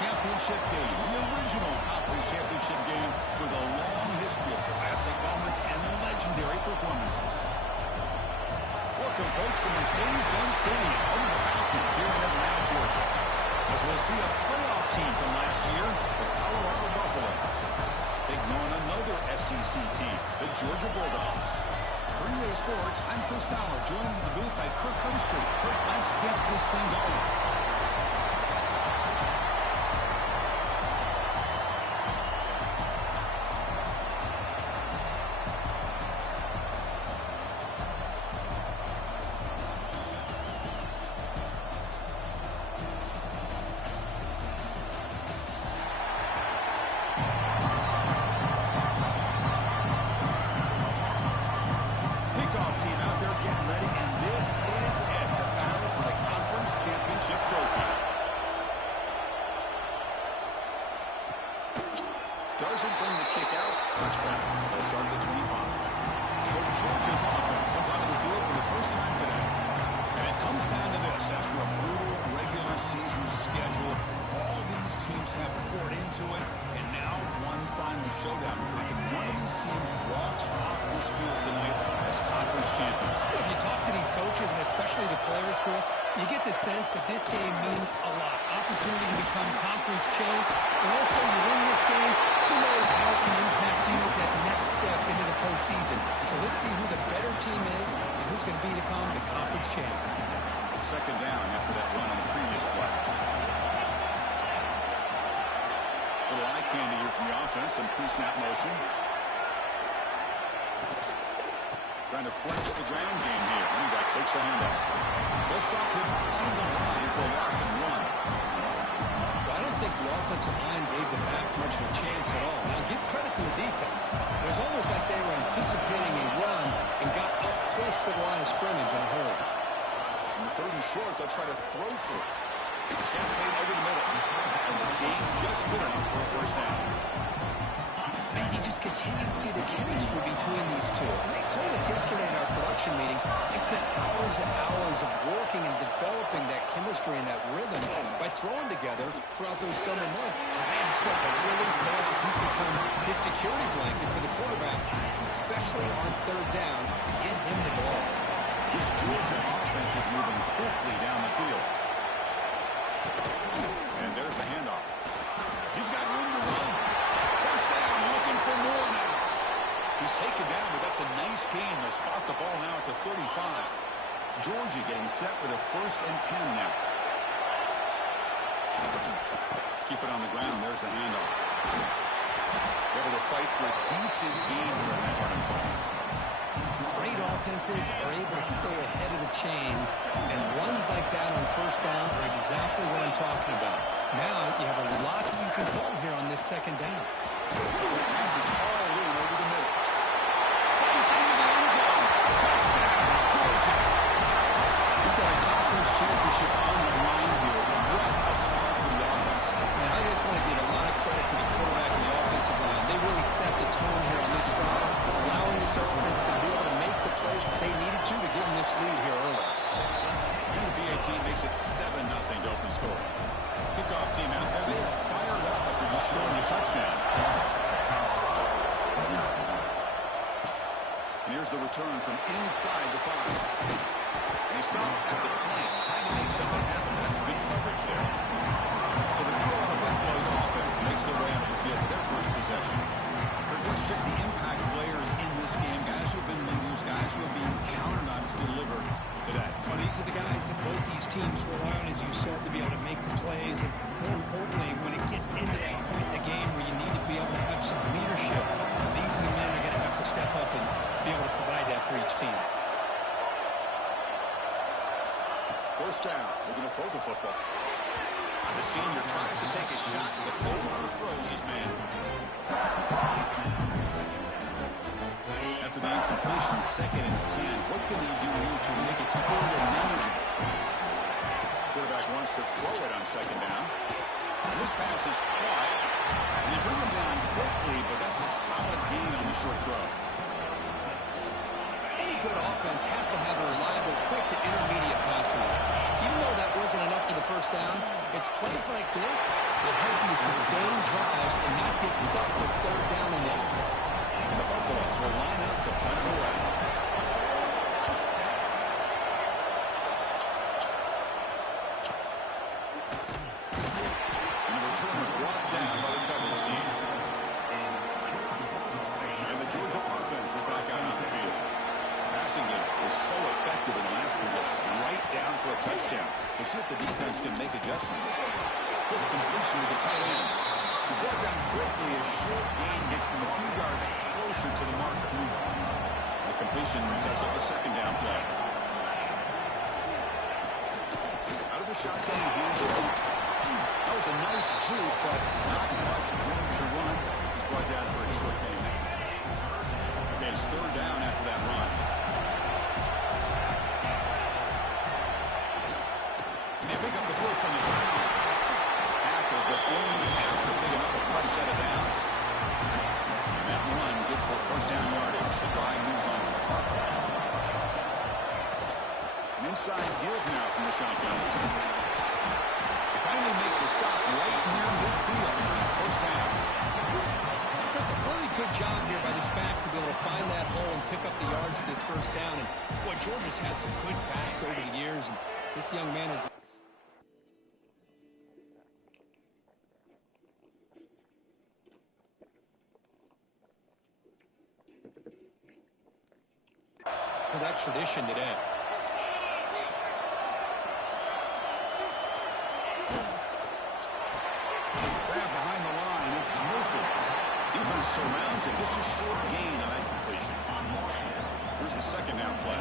championship game, the original conference championship game with a long history of classic moments and legendary performances. Welcome, folks, to Mercedes-Benz Stadium, home of the Falcons here in Atlanta, Georgia. As we'll see a playoff team from last year, the Colorado Buffaloes, taking on another SEC team, the Georgia Bulldogs. For EA Sports, I'm Chris Fowler, joined in the booth by Kirk Humstreet. Kirk, let's get this thing going. Doesn't bring the kick out. Touchback. They'll start at the 25. So Georgia's offense comes onto the field for the first time today. And it comes down to this. After a brutal regular season schedule, all these teams have poured into it. And now one final showdown. One of these teams walks off this field tonight as conference champions. If you talk to these coaches, and especially the players, Chris, you get the sense that this game means a lot. Opportunity to become conference champs. And also, you win this game, who knows how it can impact you at that next step into the postseason. So let's see who the better team is and who's going to become the conference champ. Second down after that run on the previous play. Little eye candy here from the offense, some pre-snap motion. Trying to flex the ground game here. Running back takes the handoff. They'll stop him behind the line for a loss of 1. Well, I don't think the offensive line gave the back much of a chance at all. Now, give credit to the defense. It was almost like they were anticipating a run and got up close to the line of scrimmage and hurried. On the 30 short, they'll try to throw for it. The catch made over the middle. And the game just good enough for a first down. And you just continue to see the chemistry between these two. And they told us yesterday in our production meeting, they spent hours and hours of working and developing that chemistry and that rhythm by throwing together throughout those summer months. And man, it's starting to really pay off. He's become his security blanket for the quarterback, especially on third down. Get him the ball. This Georgia offense is moving quickly down the field. And there's the handoff. He's got room to run. First down, looking for more now. He's taken down, but that's a nice gain. They'll spot the ball now at the 35. Georgia getting set with a 1st and 10 now. Keep it on the ground. There's the handoff. Able to fight for a decent gain here on that running play. Great offenses are able to stay ahead of the chains, and runs like that on first down are exactly what I'm talking about. Now you have a lot that you can call here on this second down. Passes all in over the middle. Fights into the end zone. Touchdown, Georgia. We've got a conference championship on the line here. What a start for the offense. And I just want to give a lot of credit to the quarterback and the offensive line. They really set the tone here on this drive, allowing this offense to be able to make the plays that they needed to give them this lead here early. And the BA team makes it 7-0 to open score. Kickoff team out there. They are fired up after just scoring a touchdown. And here's the return from inside the 5. And he stopped at the 20, trying to make something happen. That's good coverage there. So the Colorado Buffaloes offense makes their way out of the field for their first possession. Let's check the impact players in this game. Guys who have been leaders, guys who are being counted on to deliver today. Well, these are the guys that both these teams rely on, as you said, to be able to make the plays. And more importantly, when it gets into that point in the game where you need to be able to have some leadership, these are the men that are going to have to step up and be able to provide that for each team. First down. Looking to throw the football. The senior tries to take a shot, but overthrows his man. After the incompletion, 2nd and 10. What can they do here to make it 3rd and manageable? Quarterback wants to throw it on 2nd down. And this pass is caught. And they bring him down quickly, but that's a solid gain on the short throw. Any good offense has to have a reliable, quick to intermediate passing. Even though that wasn't enough for the first down, it's plays like this that help sustain drives and not get stuck with third down and long. And the Buffaloes will line up to punt it away. And the returner brought down by the coverage team. And the Georgia offense is back out on the field. Passing game was so effective in the last possession. Right down for a touchdown. We'll see if the defense can make adjustments. Quick completion to the tight end. He's brought down quickly. A short gain gets them a few yards closer to the marker. The completion sets up a second down play. Out of the shotgun, here's it. That was a nice juke, but not much room to run. He's brought down for a short gain. Okay, it's third down after that run. They pick up the first on the ground. Tackle, but only after picking up a fresh set of downs. And that run good for first down yardage. The drive moves on. An inside deals now from the shotgun. They finally make the stop right near midfield. First down. Chris, a really good job here by this back to be able to find that hole and pick up the yards for this first down. And boy, Georgia's had some good backs over the years, and this young man is to that tradition today. Grab behind the line. It's Murphy. Defense surrounds it. Just a short gain on that completion. Here's the second down play.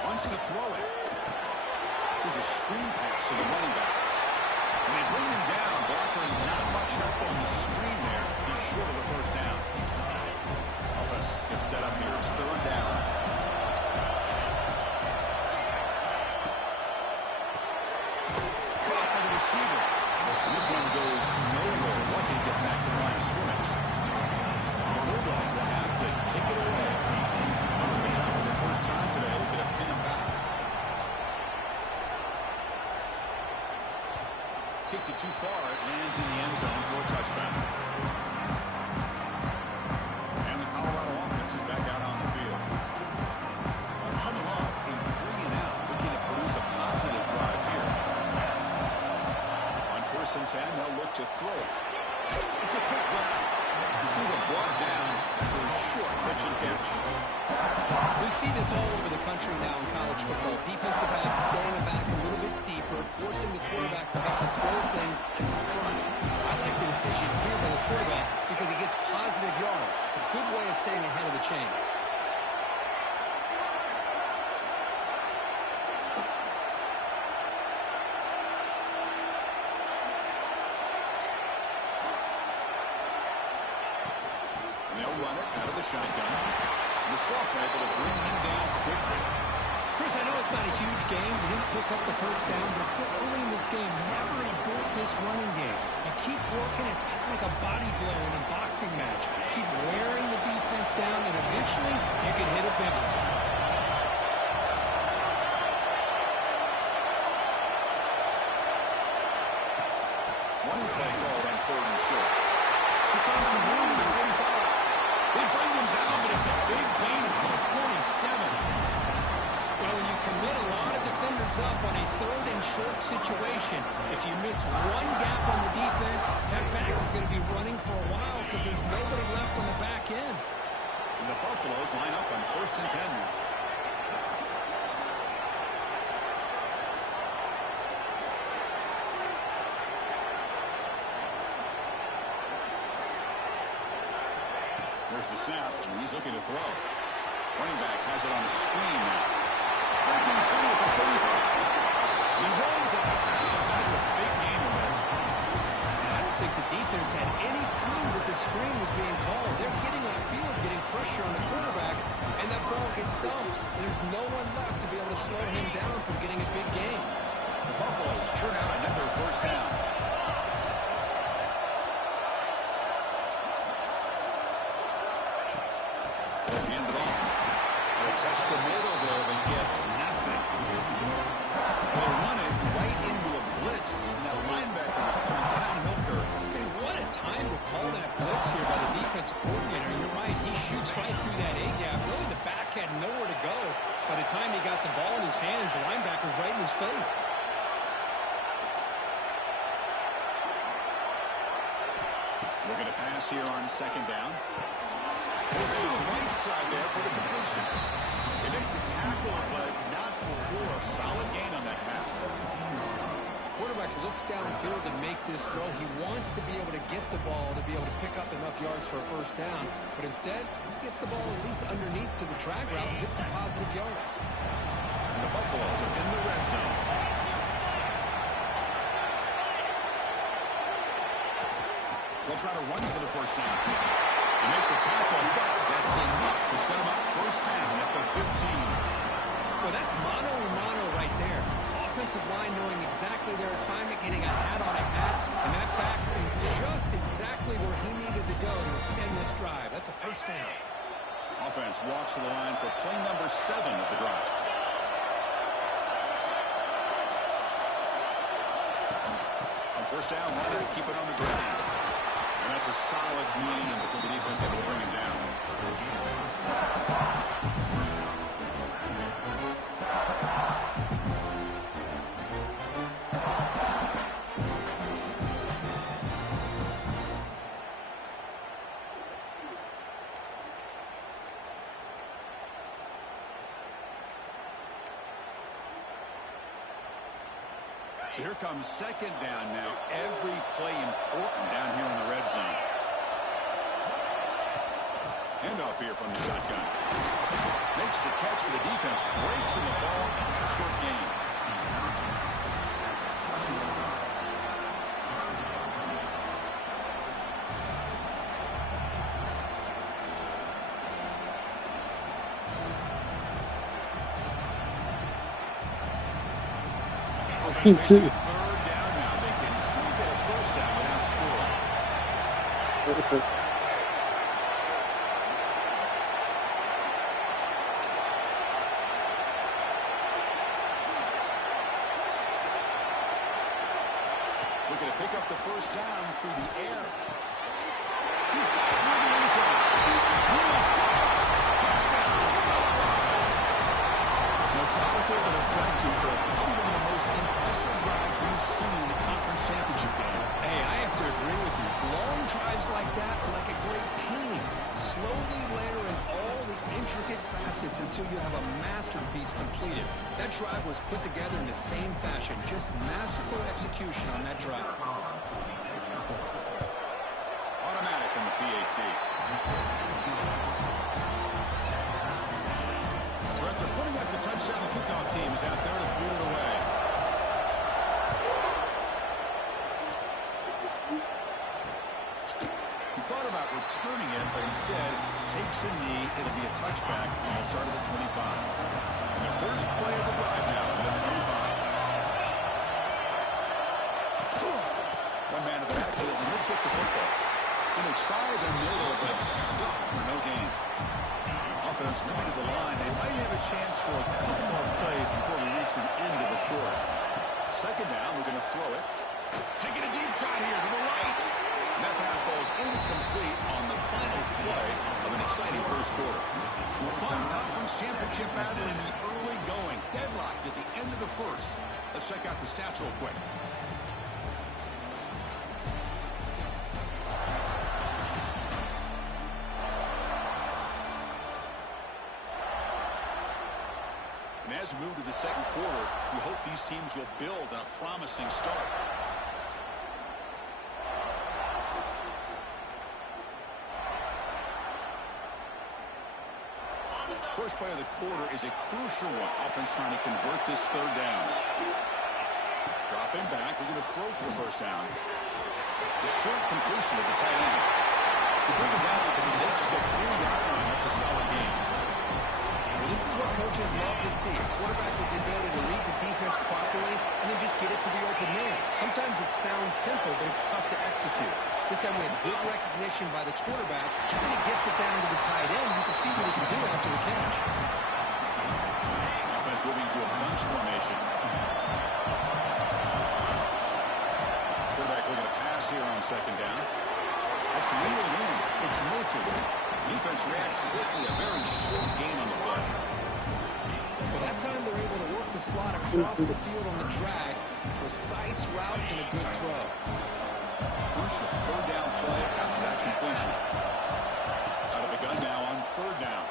Wants to throw it. There's a screen pass to the running back. And they bring him down. Blockers not much help on the screen there. He's short of the first down. Offense gets set up here. It's third down. Caught by the receiver. And this one goes nowhere. Lucky to get back to the line of scrimmage. The Bulldogs will have to kick it away. On the top for the first time today, we'll get a pin him back. Kicked it too far. It lands in the end zone for a touchback. And the Colorado offense is back out on the field. Coming off a 3-and-out, looking to produce a positive drive here. On 1st and 10, they'll look to throw it. It's a quick grab. Receiver brought down for a short pitch and catch. We see this all over the country now in college football. Defensive backs staying back a little bit deeper, forcing the quarterback to have to throw things in front. I like the decision here by the quarterback because he gets positive yards. It's a good way of staying ahead of the chains. They'll run it out of the shotgun. And the sophomore able to bring him down quickly. Chris, I know it's not a huge game. They didn't pick up the first down, but so early in this game, never abort this running game. You keep working, it's kind of like a body blow in a boxing match. Keep wearing the defense down, and eventually you can hit a big one. One play called on 3rd and short. He's found some room in the 45. They bring him down, but it's a big gain of 47. Well, when you commit a lot of defenders up on a 3rd and short situation, if you miss one gap on the defense, that back is going to be running for a while because there's nobody left on the back end. And the Buffaloes line up on 1st and 10 now. There's the snap, and he's looking to throw. Running back has it on the screen now. Breaking through at the 35. He runs out of bounds. That's a big gain away. And I don't think the defense had any clue that the screen was being called. They're getting on the field, getting pressure on the quarterback, and that ball gets dumped. There's no one left to be able to slow him down from getting a big gain. The Buffaloes churn out another first down. They'll hand it off. They'll test the middle there and get nothing. They'll run it right into a blitz. And that linebacker was coming downhill curve. Man, what a time to call that blitz here by the defensive coordinator. You're right. He shoots right through that A-gap. Really, the back had nowhere to go. By the time he got the ball in his hands, the linebacker's right in his face. Looking to pass here on second down. Goes to his right side there for the completion. They make the tackle, but not before a solid gain on that pass. Quarterback looks downfield to make this throw. He wants to be able to get the ball to be able to pick up enough yards for a first down. But instead, he gets the ball at least underneath to the drag route and gets some positive yards. And the Buffaloes are in the red zone. They'll try to run for the first down. They make the tackle, but that's enough to set them up first down at the 15. Well, that's mano-a-mano right there. Offensive line knowing exactly their assignment, getting a hat on a hat, and that back threw just exactly where he needed to go to extend this drive. That's a first down. Offense walks to the line for play number 7 of the drive. On first down, why not keep it on the ground? And that's a solid gain before the defense able to bring him down. So here comes second down now. Every play important down here in the red zone. Handoff here from the shotgun. Makes the catch for the defense. Breaks in the ball. And a short gain. Third down now. They can still get a first down without scoring. Looking to pick up the first down through the air. He's got it near the end zone. He'll score. Touchdown. Methodical but effective for probably one of the most impressive drives we've seen in the conference championship game. Hey, I have to agree with you. Long drives like that are like a great painting. Slowly layer in all the intricate facets until you have a masterpiece completed. That drive was put together in the same fashion. Just masterful execution on that drive. Automatic on the PAT. So after putting up the touchdown, the kickoff team is out there to boot it away. He thought about returning it, but instead takes a knee. It'll be a touchback from the start of the 25. And the first play of the drive now on the 25. One man in the backfield, and he'll get the football. And they try the middle, but stuck for no gain. Offense coming to the line. They might have a chance for a couple more plays before we reach the end of the quarter. Second down, we're going to throw it. Taking a deep shot here to the right. And that pass falls incomplete on the final play of an exciting first quarter. A fun conference championship battle in the early going. Deadlocked at the end of the first. Let's check out the stats real quick. And as we move to the second quarter, we hope these teams will build on a promising start. First play of the quarter is a crucial one. Offense trying to convert this third down. Dropping back. We're going to throw for the first down. The short completion of the tight end. They bring it down, but he makes the 3-yard line. That's a solid game. Well, this is what coaches love to see. A quarterback with the ability to read the defense properly and then just get it to the open man. Sometimes it sounds simple, but it's tough to execute. This time we have good recognition by the quarterback, and then he gets it down to the tight end. You can see what he can do after the catch. Offense moving to a bunch formation. quickly. A very short gain on the play. But that time they're able to work the slot across the field on the drag. Precise route and a good throw. Crucial third down play after that completion. Out of the gun now on third down.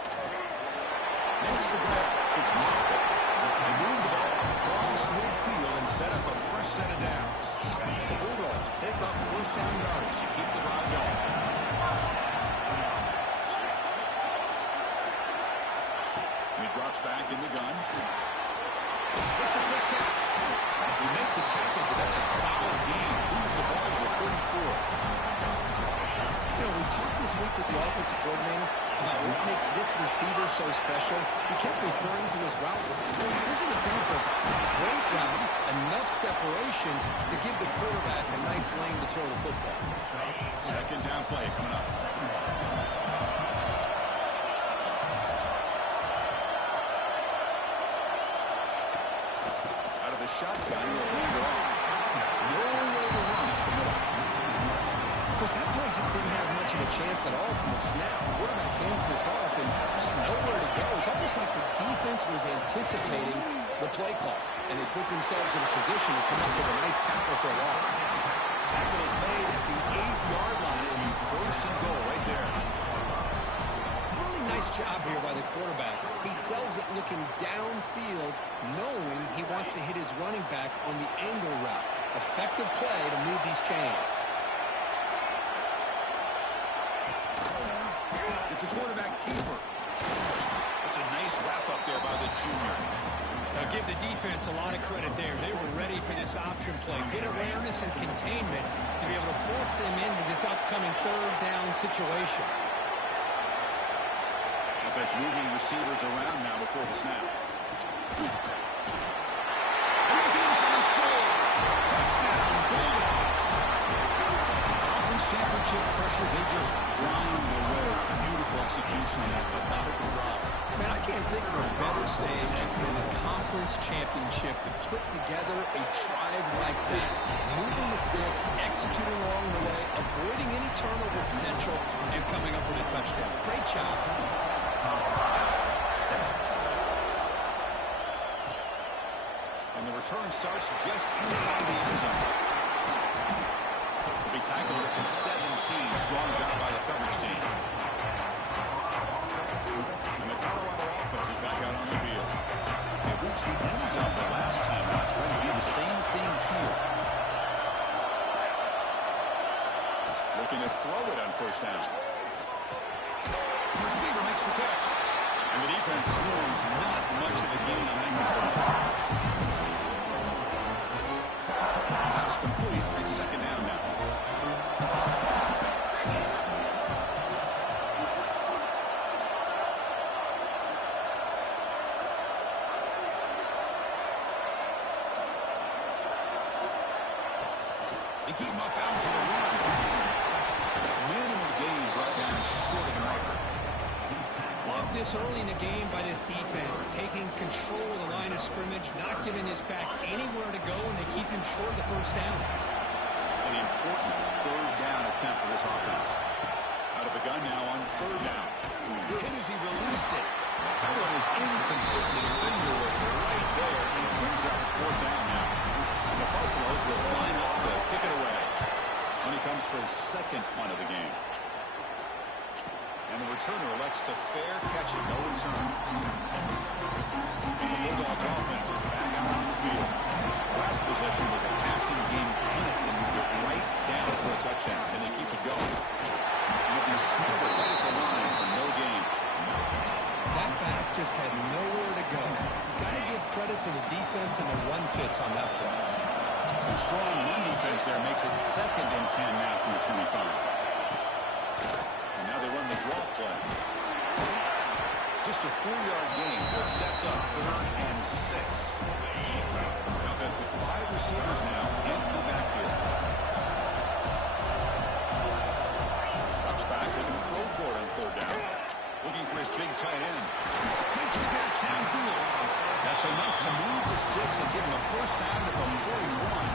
Makes the grab. It's Moffitt. They move the ball across midfield and set up a fresh set of downs. The Bulldogs pick up first down yardage to keep the drive going. And he drops back in the gun. It's a quick catch. He made the tackle, but that's a solid gain. Moves the ball to the 34. You know, we talked this week with the offensive coordinator about what makes this receiver so special. He kept referring to his route. Well, here's an example of great route, enough separation to give the quarterback a nice lane to throw the football. Second down play coming up. Out of the shotgun, he'll hand it off. No way to run up the middle. Of course, that play just didn't have much of a chance at all from the snap. The quarterback hands this off, and there's nowhere to go. It's almost like the defense was anticipating the play call, and they put themselves in a position to come up with a nice tackle for a loss. Tackle is made at the 8-yard line. It'll be first and goal right there. Really nice job here by the quarterback. He sells it looking downfield, knowing he wants to hit his running back on the angle route. Effective play to move these chains. It's a quarterback keeper. It's a nice wrap-up there by the junior. I'll give the defense a lot of credit there. They were ready for this option play. Good awareness and containment to be able to force them into this upcoming third down situation. Offense moving receivers around now before the snap. And he's in for the score. Touchdown, Bulldogs. Conference championship pressure, they just grind away. Beautiful execution on that methodical drive. Man, I can't think of a better stage than the conference championship to put together a drive like that. Moving the sticks, executing along the way, avoiding any turnover potential, and coming up with a touchdown. Great job. And the return starts just inside the end zone. Will be tackled at the 17. Strong job by the coverage team. And the Colorado offense is back out on the field. They reached the end zone the last time out. Trying to do the same thing here. Looking to throw it on first down. The receiver makes the catch. And the defense swarms not much of a gain on that completion. Pass complete. It's second down now. They keep him up out to the run. Minimal gain brought down short of the marker. Love this early in the game by this defense, taking control of the line of scrimmage, not giving this back anywhere to go, and they keep him short of the first down. An important third down attempt for this offense. Out of the gun now on third down. Hit as he released it. That one is incomplete. The defender was right there. He brings up fourth down now. And the Buffaloes will line up to kick it away when he comes for his second punt of the game. And the returner elects to fair catch it, no return. And the Bulldogs offense is back out on the field. Last possession was a passing game punt. They moved it right down for a touchdown, and they keep it going. And it'll be smothered right at the line for no gain. That back just had nowhere to go. Got to give credit to the defense and the run fits on that play. Some strong run defense there makes it second and 10 now from the 25. And now they run the draw play. Just a 4-yard gain, so it sets up third and 6. The offense with 5 receivers now, empty backfield. Drops back, looking to throw for it on third down. Looking for his big tight end. Makes the catch downfield. That's enough to move the sticks and give him a first down at the 41.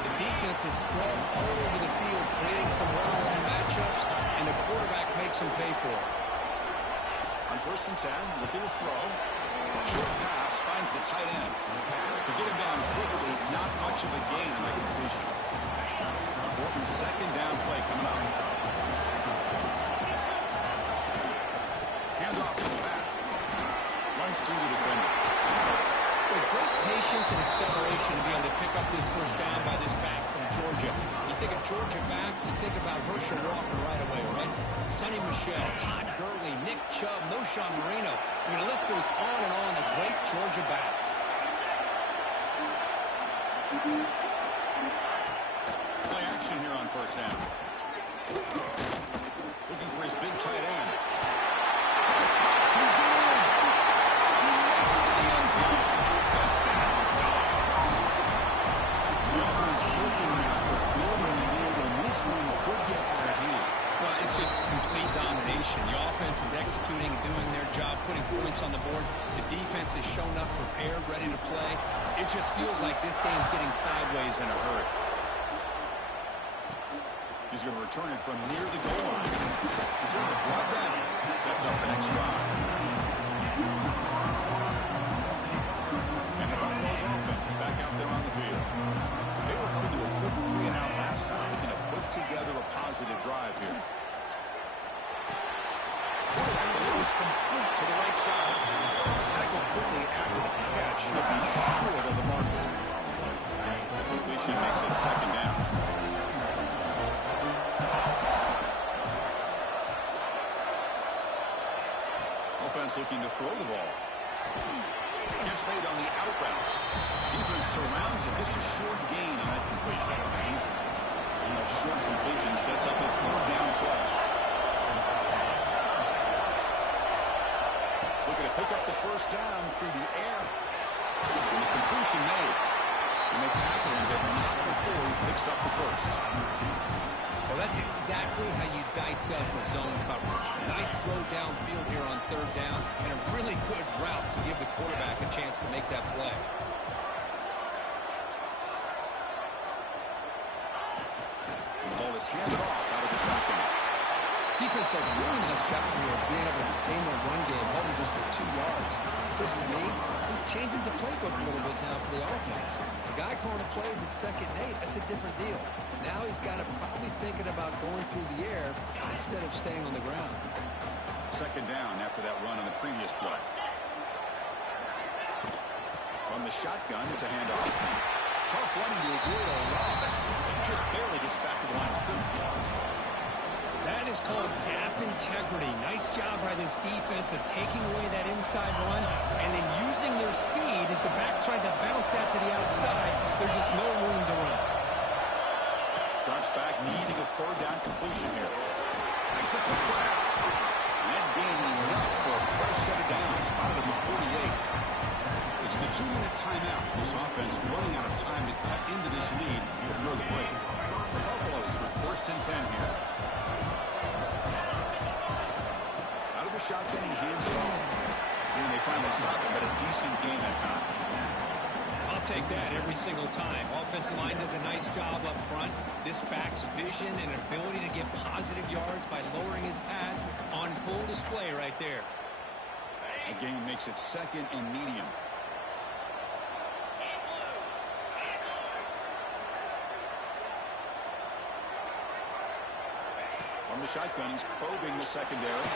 The defense is spread all over the field, creating some one-on-one matchups, and the quarterback makes him pay for it. first and 10, looking to throw. Short pass finds the tight end. To get him down quickly, not much of a gain on that completion. Important second down play coming up. Hand off to the back. Runs through the defender. With great patience and acceleration to be able to pick up this first down by this back from Georgia. You think of Georgia backs, you think about Herschel Walker right away, right? Sonny Michel, Todd Gurley, Nick Chubb, Moshawn Marino. I mean, the list goes on and on of great Georgia backs. Play action here on first down. Looking for his big tight end. He makes it to the end zone. Touchdown, Dogs. The offense looking now for building the lead, and this one could get out of here. Well, it's just complete domination. The offense is executing, doing their job, putting points on the board. The defense has shown up prepared, ready to play. It just feels like this game's getting sideways in a hurry. He's going to return it from near the goal line. He's going to block that. Sets up the next drive. And the Buffalo's offense is back out there on the field. They were held to a quick 3-and-out last time. Looking to put together a positive drive here. It was complete to the right side. Tackled quickly after the catch. Should be short of the marker. Completion makes it second down. Offense looking to throw the ball. Catch made on the out route. Defense surrounds him. Just a short gain on that completion. And that short completion sets up a third down play. Looking to pick up the first down through the air. And the completion made. And they tackle him, but not before he picks up the first. Well, that's exactly how you dice up with zone coverage. Nice throw downfield here on third down, and a really good route to give the quarterback a chance to make that play. The ball is handed off out of the shotgun. Defense does a really nice job here of being able to contain their run game, holding just for 2 yards. This, to me, this changes the playbook a little bit now for the offense. The guy calling the plays at 2nd and 8, that's a different deal. Now he's got to probably thinking about going through the air instead of staying on the ground. Second down after that run on the previous play. From the shotgun, it's a handoff. Tough running to avoid a loss. Just barely gets back to the line of scrimmage. That is called gap integrity. Nice job by this defense of taking away that inside run and then using their speed as the back tried to bounce that to the outside. There's just no room to run. Drops back, needing a third down completion here. Makes a quick one out. And gaining enough for a fresh set of downs. Spotted at the 48. It's the 2-minute timeout. This offense running out of time to cut into this lead before the break. The Buffaloes with first and 10 here. Out of the shotgun, he hands it off. And they finally stop him, but a decent gain that time. I'll take that every single time. Offensive line does a nice job up front. This back's vision and ability to get positive yards by lowering his pads on full display right there. A gain makes it second and medium. On the shotgun, he's probing the secondary.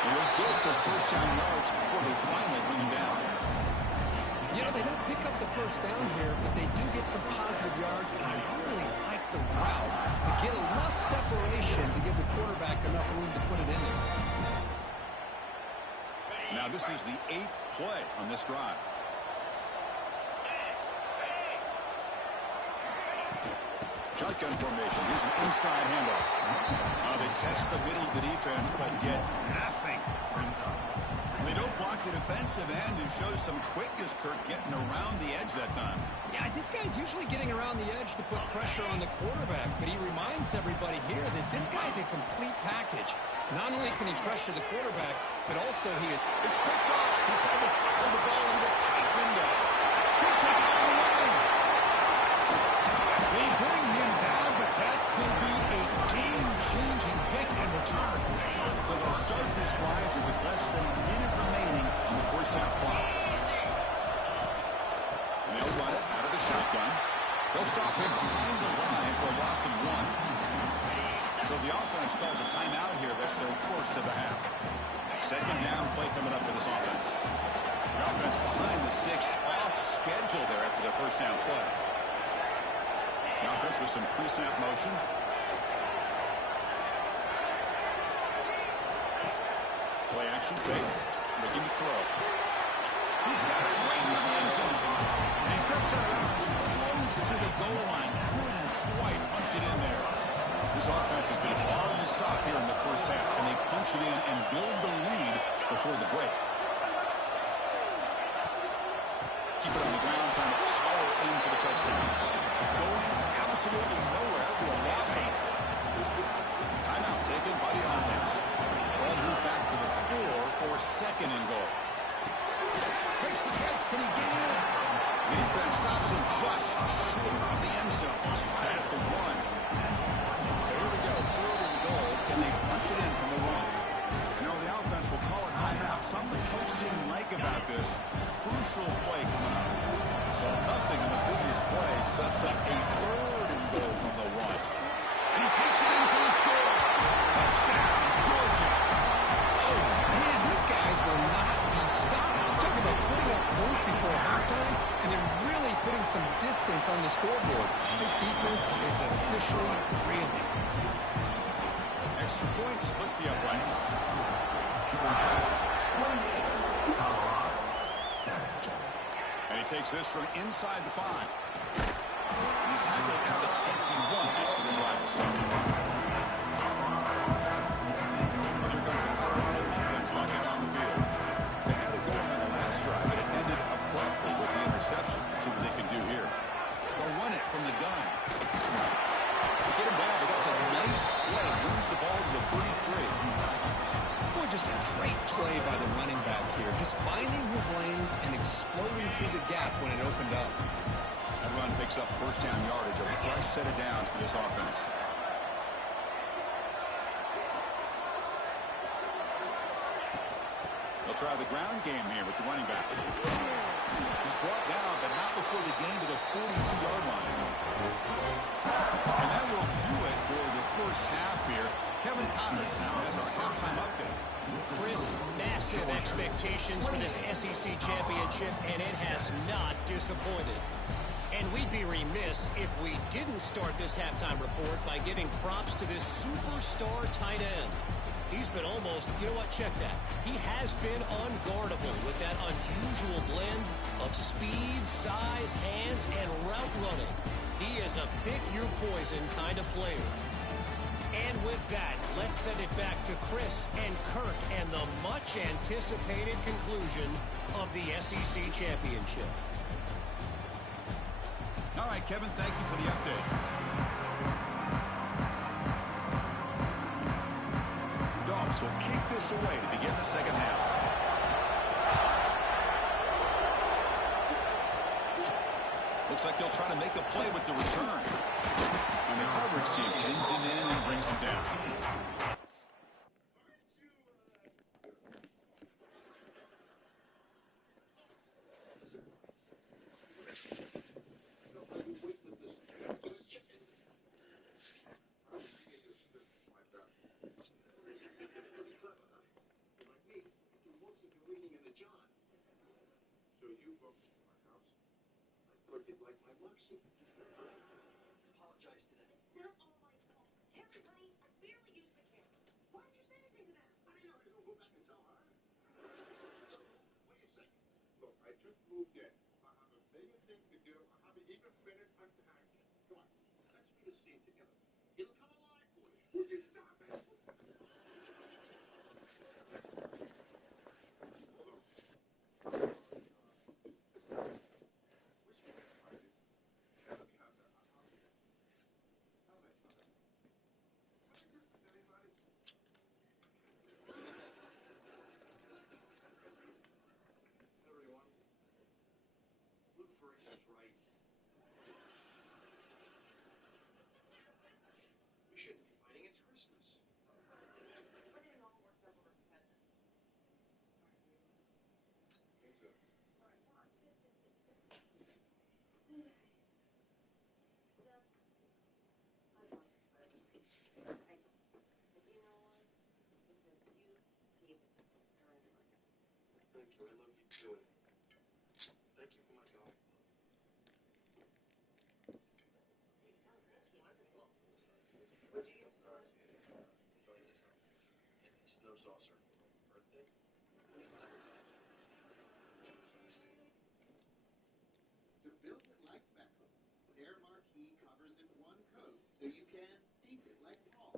He'll get the first down yards before they finally bring him down. You know, they don't pick up the first down here, but they do get some positive yards, and I really like the route to get enough separation to give the quarterback enough room to put it in there. Now this is the 8th play on this drive. Shotgun formation. Here's an inside handoff. They test the middle of the defense, but get nothing. They don't block the defensive end and show some quickness, Kirk, getting around the edge that time. Yeah, this guy's usually getting around the edge to put pressure on the quarterback, but he reminds everybody here that this guy's a complete package. Not only can he pressure the quarterback, but also he is... It's picked off. He tried to fire the ball into a tight window. He'll take it all the way. They bring him down, but that could be a game-changing hit and return. So they'll start this drive with less than a minute remaining on the first half clock. And they'll run it out of the shotgun. They'll stop him behind the line for a loss of 1. So the offense calls a timeout here. That's their first of the half. Second down play coming up for this offense. The offense behind the 6, off schedule there after the first down play. The offense with some pre-snap motion. Play action fake. Looking to throw. He's got it right near the end zone. And he steps out of bounds close to the goal line. Couldn't quite punch it in there. This offense has been hard to stop here in the first half. And they punch it in and build the lead before the break. Keep it on the ground, trying to power in for the touchdown. Going absolutely nowhere. It'll be a loss of. Timeout taken by the offense. Ball moved back to the 4 for second and goal. Makes the catch. Can he get in? The defense stops him just short of the end zone. Right at the 1. So here we go. Third and goal. Can they punch it in from the 1? You know, the offense will call a timeout. Something the coach didn't like about this. Crucial play coming up. So nothing in the previous play sets up a third and goal from the 1. And he takes it in for the score. Touchdown, Georgia. Oh, man, these guys will not be stopped. Talk about putting up points before halftime, and then really putting some distance on the scoreboard. This defense is officially reeling. Extra point splits the uprights. And he takes this from inside the 5. And he's tackled at the 21. That's where the drive will start. And here comes the Colorado offense back out on the field. They had it going on the last drive, but it ended abruptly with the interception. Let's see what they can do here. They'll run it from the gun. They get him down, but that's a nice play. Moves the ball to the 33. Boy, just a great play by the running back here. Just finding his lanes and exploding through the gap when it opened up. That run picks up first down yardage, a fresh set of downs for this offense. They'll try the ground game here with the running back. He's brought down, but not before the gain to the 42-yard line. And that will do it for the first half here. Kevin Connors now has our halftime update. Chris, massive expectations for this SEC championship, and it has not disappointed. And we'd be remiss if we didn't start this halftime report by giving props to this superstar tight end. He's been almost, you know what, check that. He has been unguardable with that unusual blend of speed, size, hands, and route running. He is a pick-your-poison kind of player. And with that, let's send it back to Chris and Kirk and the much-anticipated conclusion of the SEC championship. All right, Kevin, thank you for the update. Dogs will kick this away to begin the second half. Looks like he'll try to make a play with the return. And the coverage team pins him in and brings him down. To build it like Beckham, Air Marquee covers in one coat so you can ink it like Paul,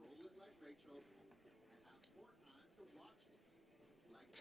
roll it like Rachel, and have more time to watch it like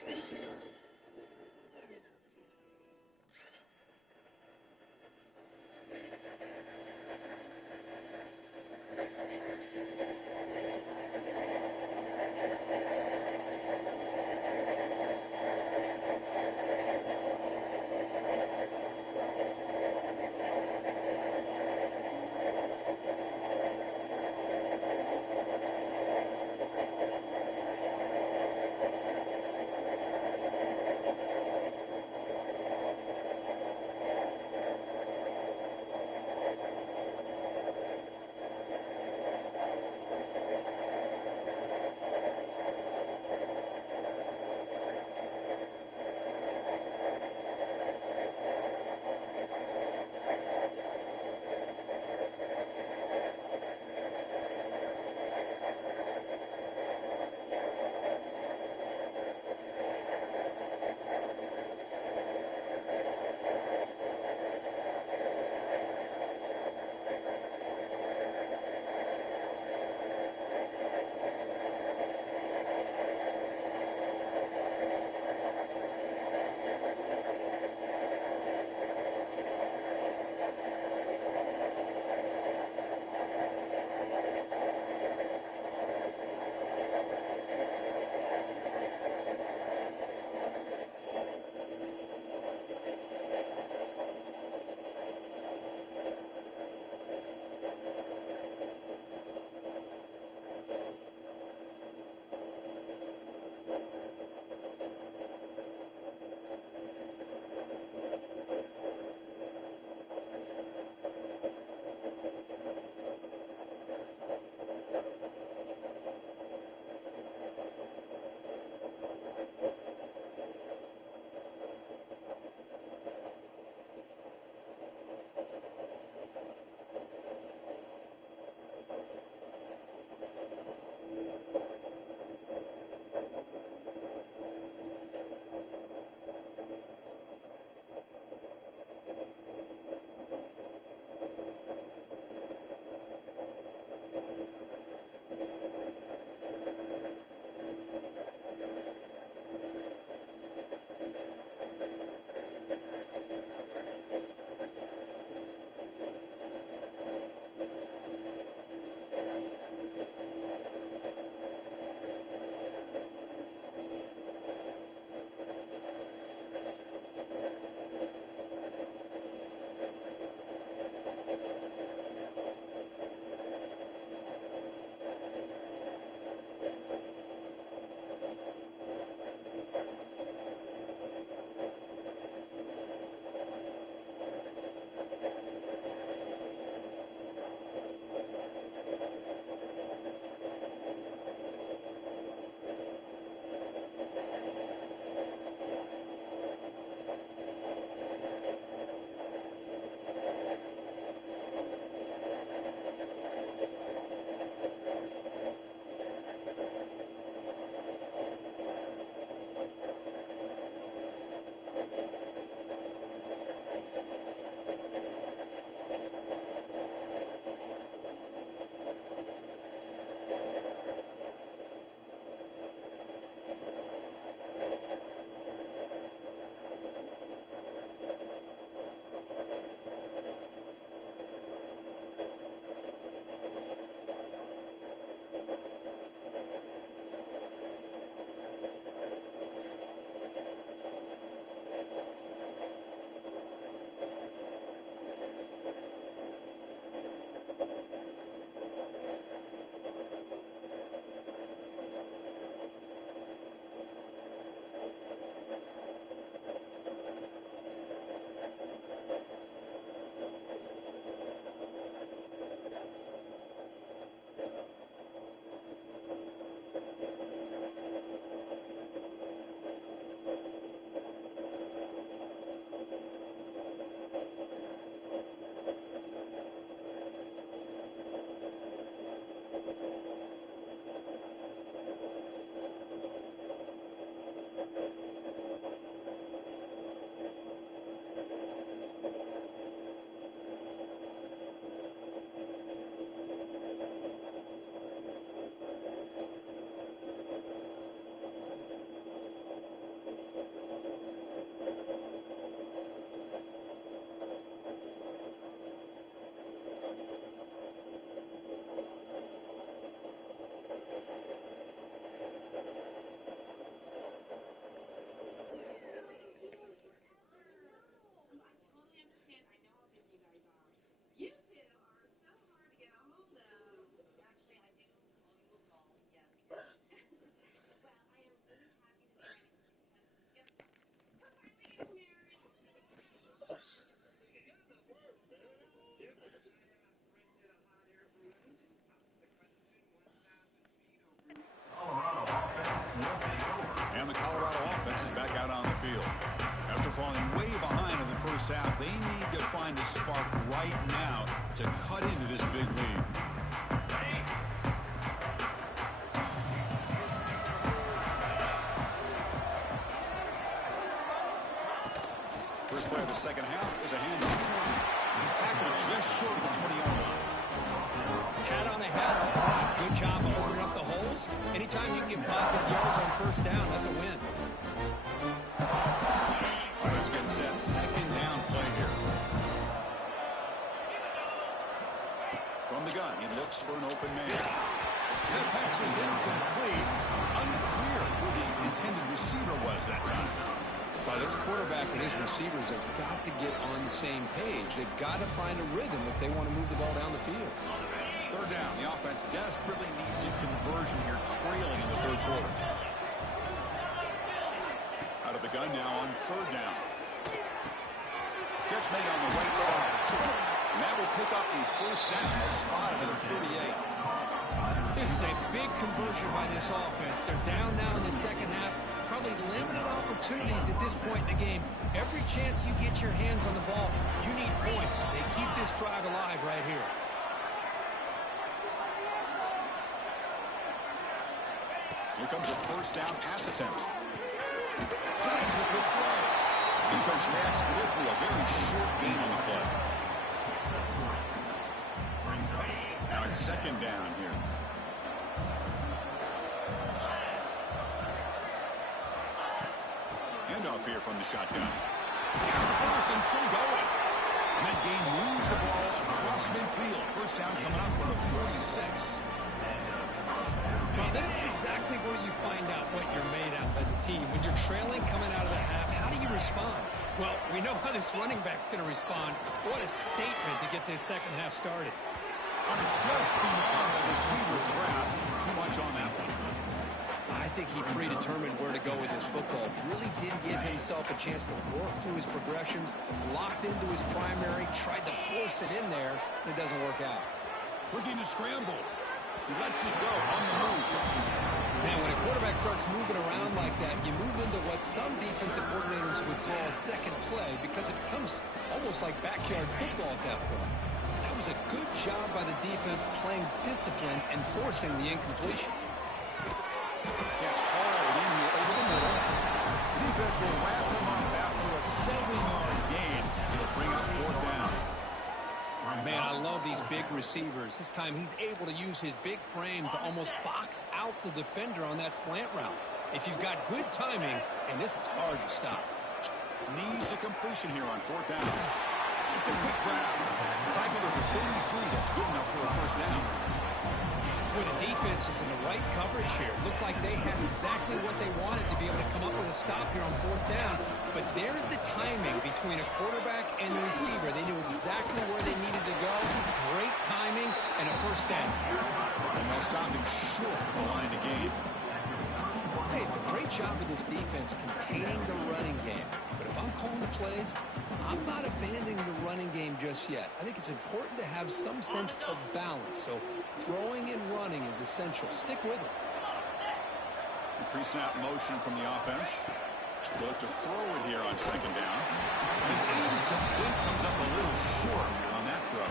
And the Colorado offense is back out on the field. After falling way behind in the first half, they need to find a spark right now to cut into this big lead. First play of the second half is a handoff. He's tackled just short of the 20-yard line. Hat on a hat up front. Good job of opening up the holes. Anytime you can get positive yards on first down, that's a win. Offense getting set. Second down play here. From the gun, he looks for an open man. That pass is incomplete. Unclear who the intended receiver was that time. Well, this quarterback and his receivers have got to get on the same page. They've got to find a rhythm if they want to move the ball down the field. Third down. The offense desperately needs a conversion here, trailing in the third quarter. Out of the gun now on third down. Catch made on the right side. And that will pick up the first down. A spot at the 38. This is a big conversion by this offense. They're down now in the second half. Probably limited opportunities at this point in the game. Every chance you get your hands on the ball, you need points. They keep this drive alive right here. Here comes a first down pass attempt. Slides with good throw. Defense reacts quickly. A very short gain on the play. Now it's second down here. Handoff here from the shotgun. Down the first and still going. And that gain moves the ball across midfield. First down coming up for the 46. Well, this is exactly where you find out what you're made of as a team. When you're trailing coming out of the half, how do you respond? Well, we know how this running back's going to respond. What a statement to get this second half started. And it's just beyond the receiver's grasp. Too much on that one. I think he predetermined where to go with his football. Really did give himself a chance to work through his progressions, locked into his primary, tried to force it in there, and it doesn't work out. Looking to scramble. He lets it go on the move. Man, when a quarterback starts moving around like that, you move into what some defensive coordinators would call a second play because it becomes almost like backyard football at that point. That was a good job by the defense playing discipline and forcing the incompletion. Catch hauled in here over the middle. The defense will wrap him up after a 7-yard gain. It'll bring up fourth down. Man, I love these big receivers. This time he's able to use his big frame to almost box out the defender on that slant route. If you've got good timing, and this is hard to stop. Needs a completion here on fourth down. It's a quick grab. Tackled at the 33. That's good enough for a first down. Well, the defense is in the right coverage here. Looked like they had exactly what they wanted to be able to come up with a stop here on fourth down. But there's the timing between a quarterback and the receiver. They knew exactly where they needed to go. Great timing and a first down. And they'll stop him short of the line to gain. Hey, it's a great job of this defense containing the running game. But if I'm calling the plays, I'm not abandoning the running game just yet. I think it's important to have some sense of balance. So throwing and running is essential. Stick with it. Pre-snap motion from the offense. They'll look to throw it here on second down. It's incomplete. Comes up a little short on that throw.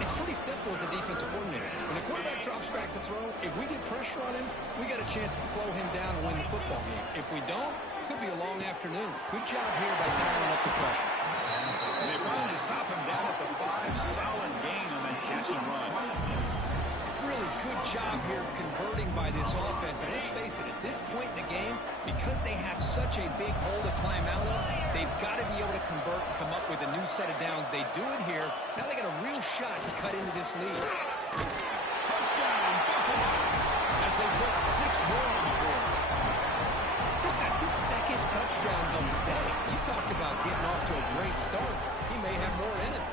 It's pretty simple as a defensive coordinator. When the quarterback drops back to throw, if we get pressure on him, we got a chance to slow him down and win the football game. If we don't, it could be a long afternoon. Good job here by dialing up the pressure. And they finally stop him down at the 5. Solid gain on that catch and run. Really good job here of converting by this offense. And let's face it, at this point in the game, because they have such a big hole to climb out of, they've got to be able to convert and come up with a new set of downs. They do it here. Now they got a real shot to cut into this lead. Touchdown, Buffaloes, as they put 6 more on the board. Chris, that's his second touchdown of the day. You talked about getting off to a great start. He may have more in it.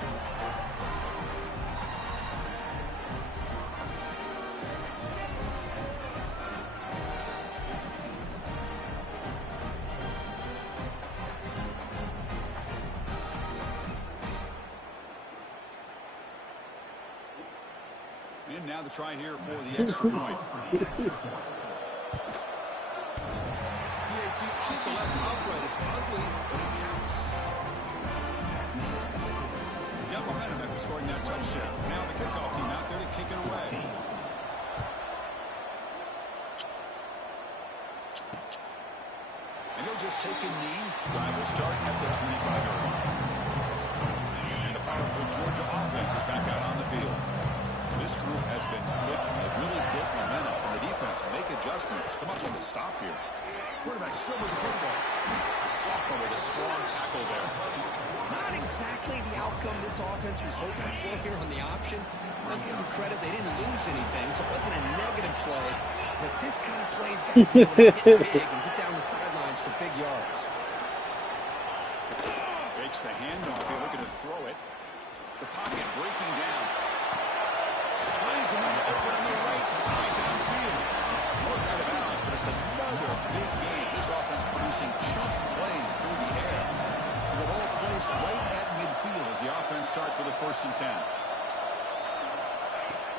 And now the try here for the extra point. penalty off the left upright. It's ugly, but it counts. Yeah, momentum after scoring that touchdown. Now the kickoff team out there to kick it away. And he'll just take a knee. Drive will start at the 25-yard line. And the powerful Georgia offense is back out on the field. This group has been clicking. They've really built momentum. And the defense make adjustments. Come up with a stop here. Quarterback still with the football. The sophomore with a strong tackle there. Not exactly the outcome this offense was hoping for here on the option. I'll give them credit. They didn't lose anything, so it wasn't a negative play. But this kind of play's got to be able to get big and get down the sidelines for big yards. Fakes the handoff here, looking to throw it. The pocket breaking down. Finds him open on the right side to the field. Work out of bounds, but it's another big game. This offense producing chunk plays through the air. So the ball placed right at midfield as the offense starts with a 1st and 10.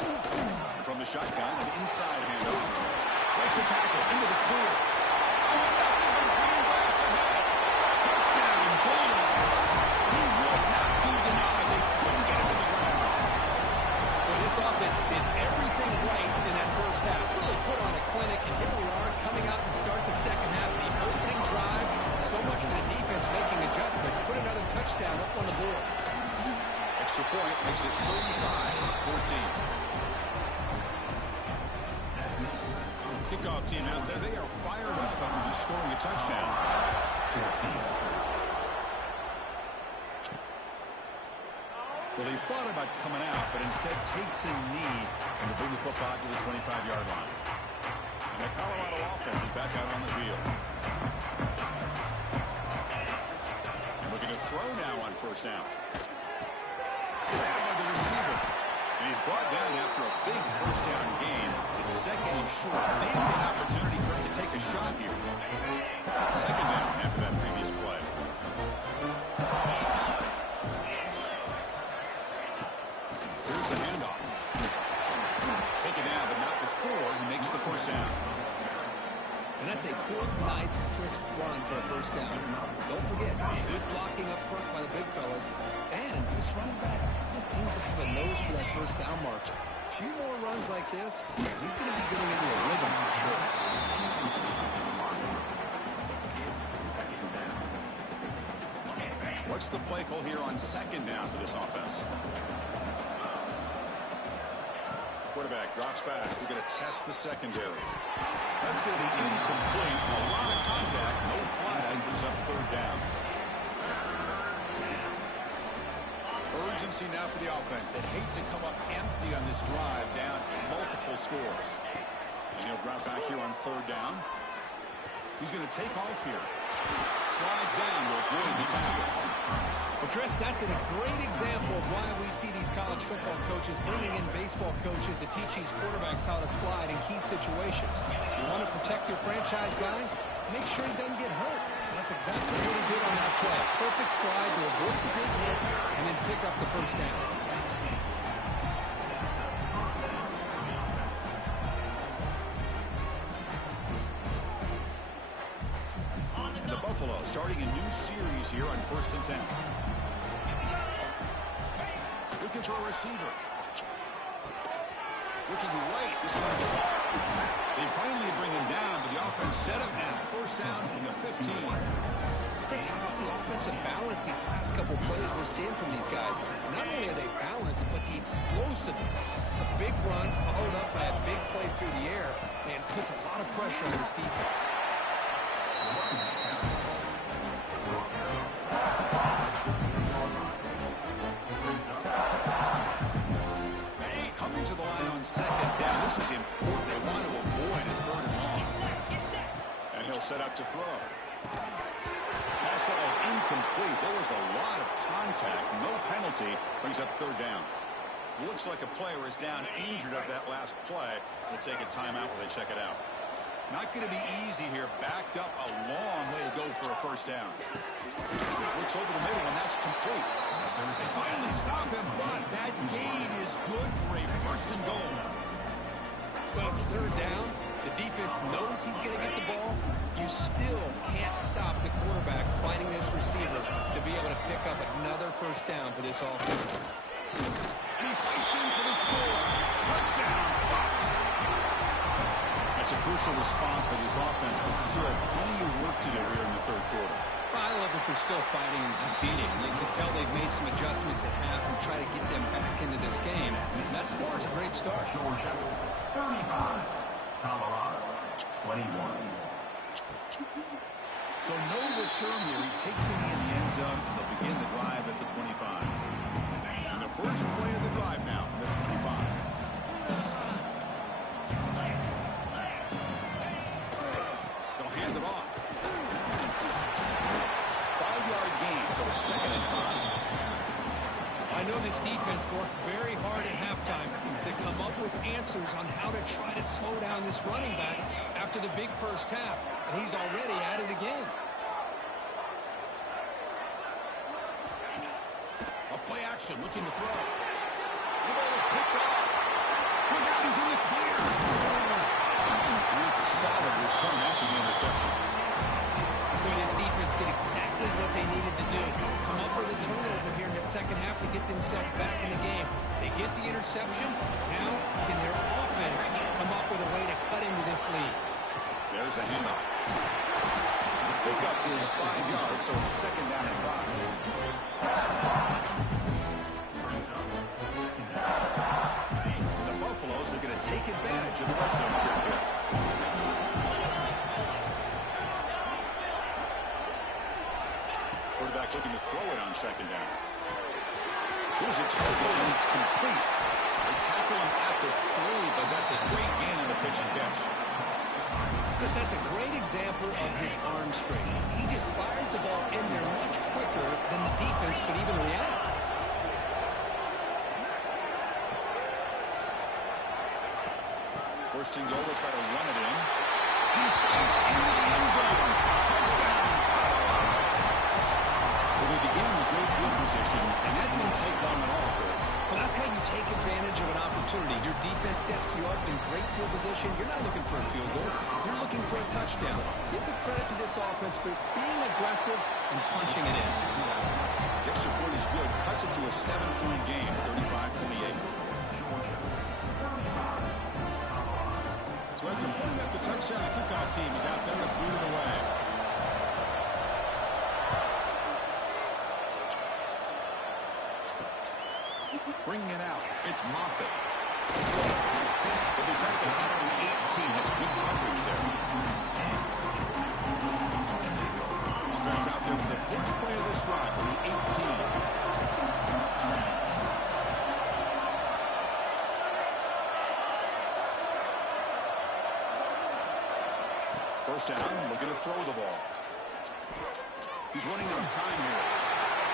And from the shotgun, an inside handoff. Breaks a tackle into the clear. Oh, nothing but green grass ahead. Touchdown, Bulldogs. He will not be denied. They couldn't get him to the ground. Well, this offense did everything right in that first half. Really put on a clinic, and here we are coming out to start the second half. The opening drive, so much for the defense making adjustments. Put another touchdown up on the board. Extra point makes it 35-14. Kickoff team out there, they are fired up after just scoring a touchdown. Well, he thought about coming out, but instead takes a knee and to bring the football to the 25-yard line. And the Colorado offense is back out on the field. And looking to throw now on 1st down. Grabbed by the receiver. And he's brought down after a big 1st down gain. It's 2nd and short. Maybe an opportunity for him to take a shot here. 2nd down after that previous play. Here's the handoff. Taken down, but not before he makes the 1st down. And that's a quick, nice, crisp run for a 1st down. Don't forget, good blocking up front by the big fellas. And this running back just seems to have a nose for that 1st down marker. A few more runs like this, he's going to be getting into a rhythm for sure. What's the play call here on 2nd down for this offense? Quarterback drops back. We're going to test the secondary. That's going to be incomplete. A lot of contact. No flag. Brings up 3rd down. Urgency now for the offense. They hate to come up empty on this drive down multiple scores. And he'll drop back here on 3rd down. He's going to take off here. Slides down to avoid the tackle. Well, Chris, that's a great example of why we see these college football coaches bringing in baseball coaches to teach these quarterbacks how to slide in key situations. You want to protect your franchise guy? Make sure he doesn't get hurt. That's exactly what he did on that play. Perfect slide to avoid the big hit and then pick up the 1st down. And the Buffalo starting a new series here on 1st and 10. Looking for a receiver. Looking right. This one. They finally bring him down, but the offense set up now. 1st down from the 15. Chris, how about the offensive balance these last couple plays we're seeing from these guys? Not only are they balanced, but the explosiveness. A big run followed up by a big play through the air and puts a lot of pressure on this defense. Coming to the line on 2nd down. This is important. They want to avoid a 3rd and long. And he'll set up to throw. Pass ball is incomplete. There was a lot of contact. No penalty. Brings up 3rd down. Looks like a player is down injured at that last play. We'll take a timeout while they check it out. Not going to be easy here. Backed up a long way to go for a 1st down. Looks over the middle, and that's complete. They finally stop him, but that gain is good for a 1st and goal. Well, it's 3rd down. The defense knows he's going to get the ball. You still receiver to be able to pick up another first down for this offense. And he fights in for the score. Touchdown, Buffs. That's a crucial response by this offense, but still plenty of work to do here in the third quarter. Well, I love that they're still fighting and competing. You can tell they've made some adjustments at half and try to get them back into this game. And that score is a great start. Georgia, 35. Colorado, 21. So no return here. He takes it in the end zone, and they'll begin the drive at the 25. And the first play of the drive now from the 25. They'll hand it off. 5-yard gain, so it's 2nd and 5. I know this defense worked very hard at halftime to come up with answers on how to try to slow down this running back after the big first half, and he's already at it again. A play action, looking to throw. The ball is picked off. Look out, he's in the clear. And it's a solid return after the interception. Boy, this defense did exactly what they needed to do. Come up with a turnover here in the second half to get themselves back in the game. They get the interception. Now, can their offense come up with a way to cut into this lead? There's a handoff. The pickup is 5 yards, so it's 2nd down and 5. The Buffaloes are going to take advantage of the red zone trip here. Quarterback looking to throw it on 2nd down. Here's a target, and it's complete. They tackle him at the 3, but that's a great gain on the pitch and catch. Chris, that's a great example of his arm strength. He just fired the ball in there much quicker than the defense could even react. First and goal, they'll try to run it in. He fights into the end zone. Touchdown, Colorado. Well, they began with great field position, and that didn't take long at all, Kurt. Well, that's how you take advantage of an opportunity. Your defense sets you up in great field position. You're not looking for a field goal. You're looking for a touchdown. Give the credit to this offense for being aggressive and punching it in. The extra point is good. Cuts it to a 7-point game, 35-28. So after putting up the touchdown, the kickoff team is out there to boot it away. Bringing it out, it's Moffitt. They'll be tackled out of the 18. That's good coverage there. Offense out there for the first play of this drive for the 18. First down, looking to throw the ball. He's running out of time here.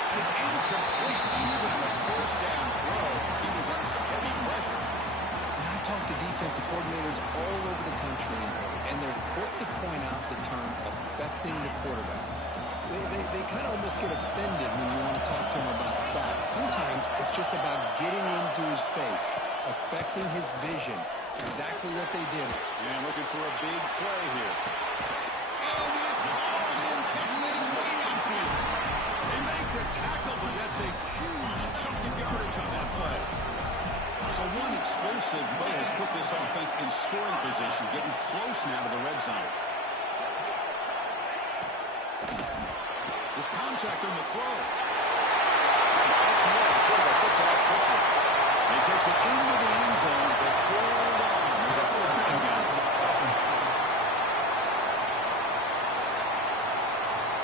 And it's incomplete. Even the first down throw, he was under some heavy pressure. And I talk to defensive coordinators all over the country, and they're quick to point out the term affecting the quarterback. They kind of almost get offended when you want to talk to them about sacks. Sometimes it's just about getting into his face, affecting his vision. It's exactly what they did. And looking for a big play here. And it's hauled in, catch made way downfield. They make the tackle, but that's a huge chunk of yardage on that play. So one explosive play has put this offense in scoring position, getting close now to the red zone. There's contact on the throw. It's an IPO. The quarterback gets it out quickly. And he takes it into the end zone, but hold on. There's a 4th down.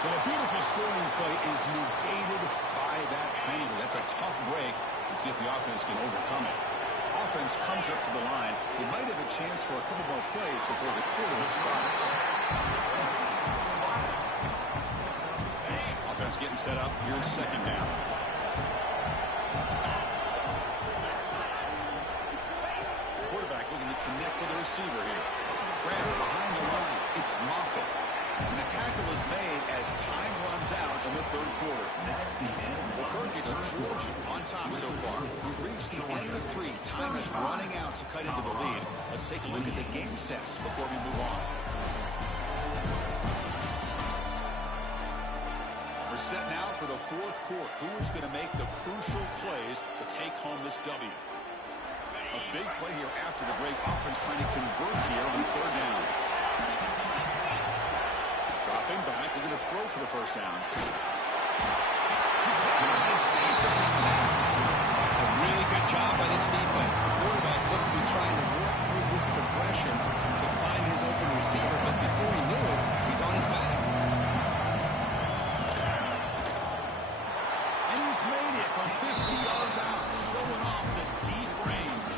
So the beautiful scoring play is negated by that penalty. That's a tough break. Let's see if the offense can overcome it. Offense comes up to the line. They might have a chance for a couple more plays before the quarter expires. Offense getting set up. Here's 2nd down. Quarterback looking to connect with the receiver here. Grabber behind the line. It's Moffitt. And the tackle is made as time runs out in the third quarter. Well, Kirk, it's Georgia on top so far. We've reached the end of 3. Time is running out to cut into the lead. Let's take a look at the game sets before we move on. We're set for the fourth quarter. Who is going to make the crucial plays to take home this W? A big play here after the break. Offense trying to convert here on third down. Dropping back. They're going to throw for the first down. A really good job by this defense. The quarterback looked to be trying to work through his progressions to find his open receiver, but before he knew it, he's on his back. And he's made it from 50 yards out, showing off the deep range.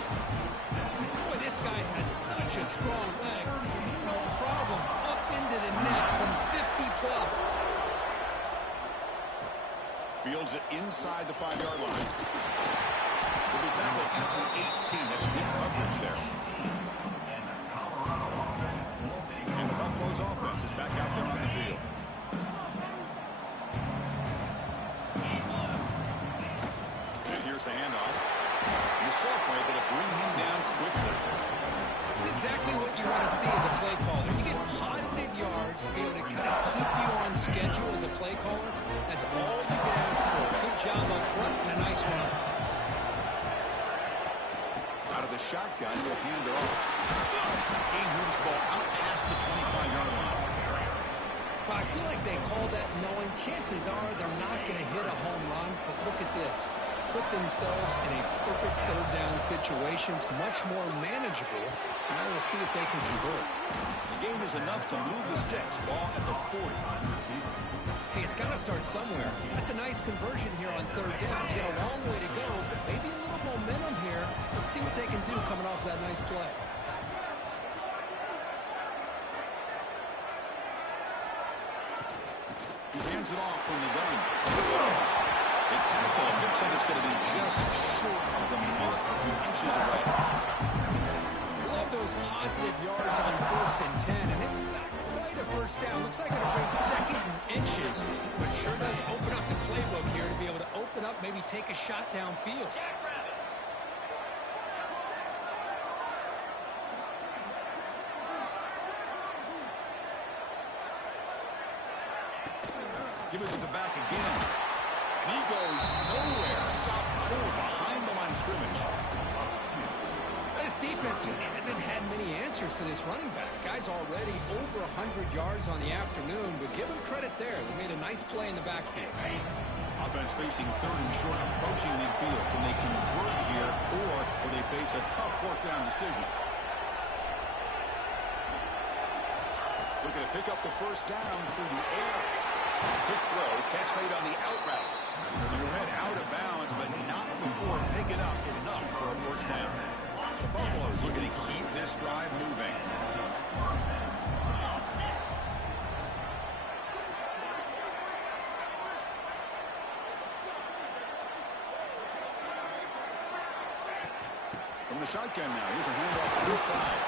Boy, this guy has such a strong leg. No problem. Up into the net from 50 plus. Fields it inside the 5-yard line. Will be tackled at the 18. That's good coverage there. And the Buffalo's offense is back out there on the field. And here's the handoff. And the sophomore able to bring him down quickly. It's exactly what you want to see as a play caller. You get positive yards to be able to kind of keep you on schedule as a play caller. That's all you can ask for. Good job up front and a nice run. Out of the shotgun, he'll hand it off. He moves the ball out past the 25-yard line. Well, I feel like they called that knowing chances are they're not going to hit a home run. But look at this. Put themselves in a perfect third down situation. It's much more manageable. Now we'll see if they can convert. The game is enough to move the sticks. Ball at the 40. Hey, it's got to start somewhere. That's a nice conversion here on third down. You got a long way to go, but maybe a little momentum here. Let's see what they can do coming off that nice play. He hands it off from the gun. The tackle looks like it's going to be just short of the mark, a few inches away. Love those positive yards on 1st and 10, and it's not quite a first down. Looks like it'll bring second and inches, but sure does open up the playbook here to be able to open up, maybe take a shot downfield. Give it to the back again. And he goes nowhere. Stop cold behind the line of scrimmage. This defense just hasn't had many answers for this running back. Guy's already over 100 yards on the afternoon, but give him credit there. They made a nice play in the backfield. Offense facing third and short, approaching midfield. Can they convert here, or will they face a tough fourth down decision? Looking to pick up the first down through the air. Quick throw, catch made on the out route. You'll head out of bounds, but not before picking up enough for a first down. The Buffaloes looking to keep this drive moving. From the shotgun now, here's a handoff inside.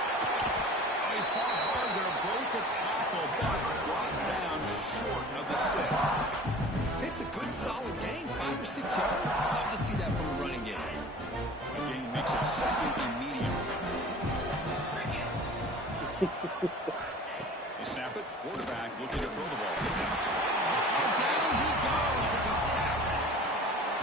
They fought hard there, broke a tackle, but brought down short of the sticks. It's a good, solid game, 5 or 6 yards. Love to see that from a running game. The game makes it second and medium. They snap it, quarterback looking to throw the ball. Down he goes. It's a sack.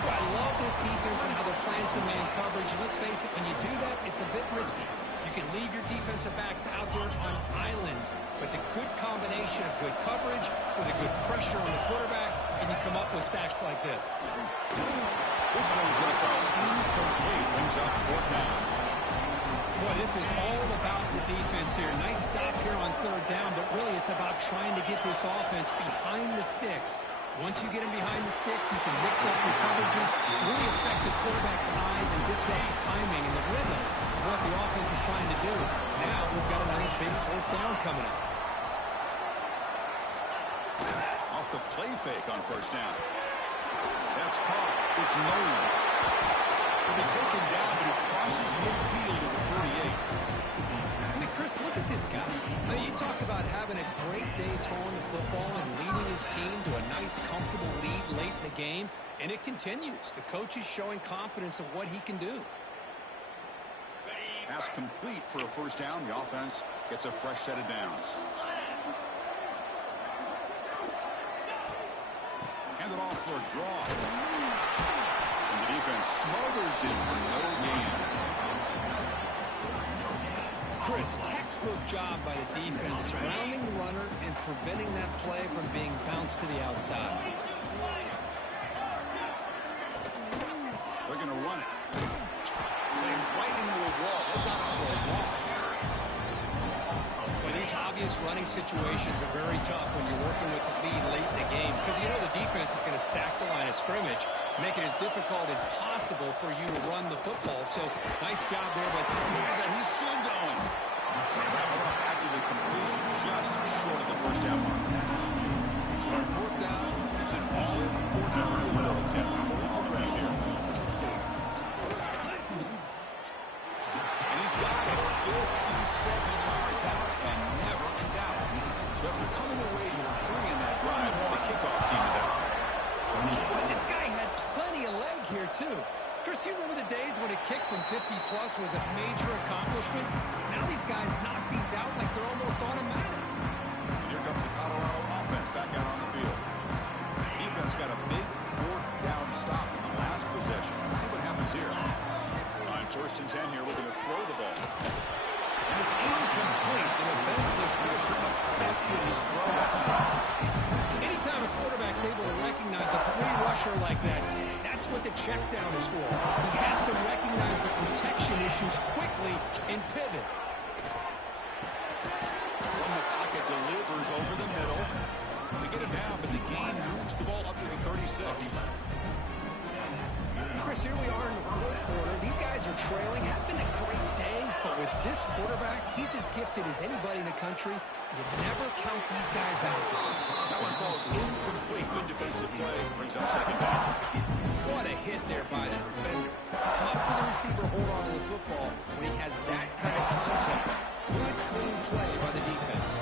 Well, I love this defense and how they're playing some man coverage. And let's face it, when you do that, it's a bit risky. You can leave your defensive backs out there on islands, but the good combination of good coverage with a good pressure on the quarterback, and you come up with sacks like this. This one's going to fall incomplete. Brings up fourth down. Boy, this is all about the defense here. Nice stop here on third down, but really it's about trying to get this offense behind the sticks. Once you get them behind the sticks, you can mix up your coverages, really affect the quarterback's eyes and disrupt the timing and the rhythm of what the offense is trying to do. Now we've got another big fourth down coming up. Off the play fake on first down. That's caught. It's Nolan. He'll be taken down, but he crosses midfield to the 38. I mean, Chris, look at this guy. Now, you talk about having a great day throwing the football and leading his team to a nice, comfortable lead late in the game, and it continues. The coach is showing confidence of what he can do. Pass complete for a first down. The offense gets a fresh set of downs. Hand it off for a draw. And the defense smothers him for no gain. Chris, textbook job by the defense surrounding the runner and preventing that play from being bounced to the outside. They're going to run it. Slings right into a wall. They've got it for a loss. Well, these obvious running situations are very tough when you're working with the lead late in the game because you know the defense is going to stack the line of scrimmage, make it as difficult as possible for you to run the football. So, nice job there, but look at that. He's still going. They wrap it up after the completion, just short of the first down mark. So on fourth down, it's an all-important field goal attempt. We'll progress here. And he's got it 57 yards out and never in doubt. So after coming away with 3 in that drive, the kickoff team is out. Boy, this guy had plenty of leg here, too. Chris, you remember the days when a kick from 50-plus was a major accomplishment? Now these guys knock these out like they're almost automatic. And here comes the Colorado offense back out on the field. Defense got a big fourth down stop in the last possession. Let's see what happens here. On first and 10 here, we're going to throw the ball. And it's incomplete. The defensive pressure affected his throw that time. Anytime a quarterback's able to recognize a free rusher like that, that's what the check down is for. He has to recognize the protection issues quickly and pivot. From the pocket, delivers over the middle. They get it down, but the gain moves the ball up to the 36. Chris, here we are in the fourth quarter. These guys are trailing. Have been a great day, but with this quarterback, he's as gifted as anybody in the country. You never count these guys out. That one falls incomplete. Good defensive play. Brings up second down. What a hit there by the defender. Tough for the receiver to hold on to the football when he has that kind of contact. Good, clean play by the defense.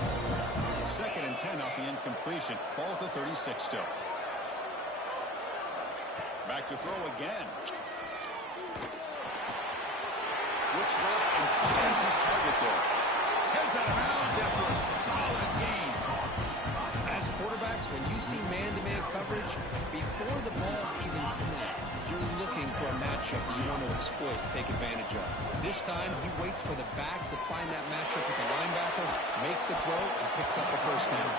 Second and 10 off the incompletion. Ball at the 36 still. Back to throw again. Looks left and finds his target there. Heads out of bounds after a solid gain. As quarterbacks, when you see man-to-man coverage, before the ball's even snapped, you're looking for a matchup that you want to exploit, take advantage of. This time, he waits for the back to find that matchup with the linebacker, makes the throw, and picks up the first down.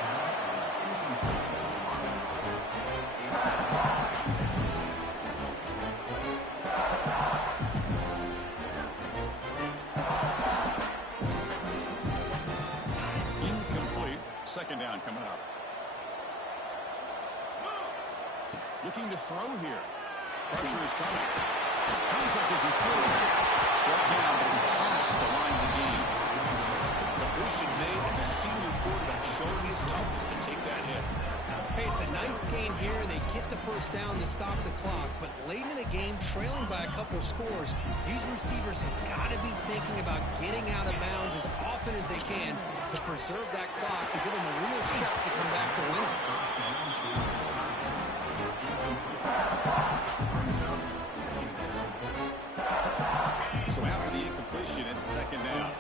Second down coming up. Looking to throw here. Pressure is coming. Contact as he threw it. Brought down, but he's past the line of the game. Completion made, and the senior quarterback showing his toughness to take that hit. Hey, it's a nice game here. They get the first down to stop the clock, but late in the game, trailing by a couple of scores, these receivers have got to be thinking about getting out of bounds as often as they can to preserve that clock, to give them a real shot to come back to win it. So after the incompletion, it's second down.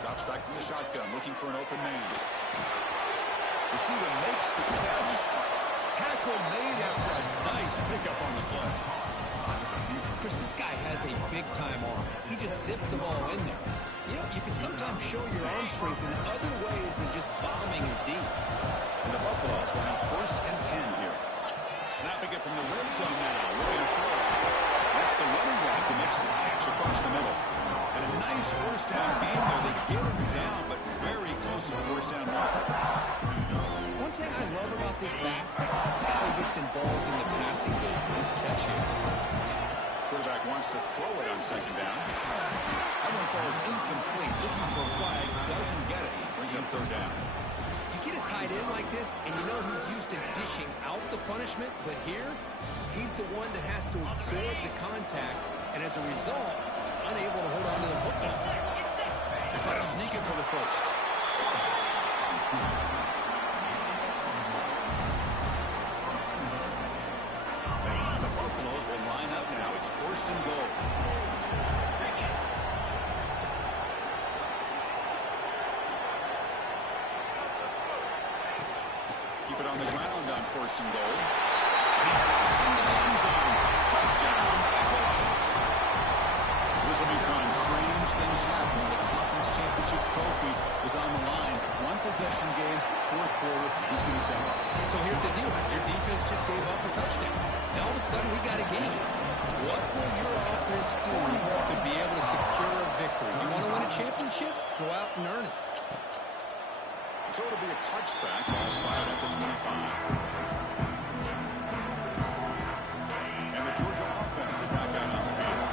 Drops back from the shotgun, looking for an open man. Receiver makes the catch. Tackle made after a nice pickup on the play. Chris, this guy has a big-time arm. He just zipped the ball in there. You know, you can sometimes show your arm strength in other ways than just bombing it deep. And the Buffaloes will have first and 10 here. Snapping it from the red zone now. Looking to throw. That's the running back who makes the catch across the middle. And a nice first down gain there. They get him down, but very close to the first down marker. One thing I love about this back is how he gets involved in the passing game. His catch here. Quarterback wants to throw it on second down. That one falls incomplete. Looking for a flag. Doesn't get it. Brings up third down. You get a tight end like this, and you know he's used to dishing out the punishment, but here, he's the one that has to absorb the contact, and as a result, he's unable to hold on to the football. They try to sneak it for the first. The Buffaloes will line up now. It's first and goal. Keep it on the ground on 1st and goal. He hits into the end zone. Touchdown, Buffaloes. This will be fun. Strange things happen when the conference championship trophy is on the line. One possession game, 4th quarter, who's going to step up? So here's the deal. Your defense just gave up a touchdown. Now all of a sudden we got a game. What will your offense do to be able to secure a victory? You want to win a championship? Go out and earn it. So it'll be a touchback. Ball spotted at the 25. And the Georgia offense is back out on the field.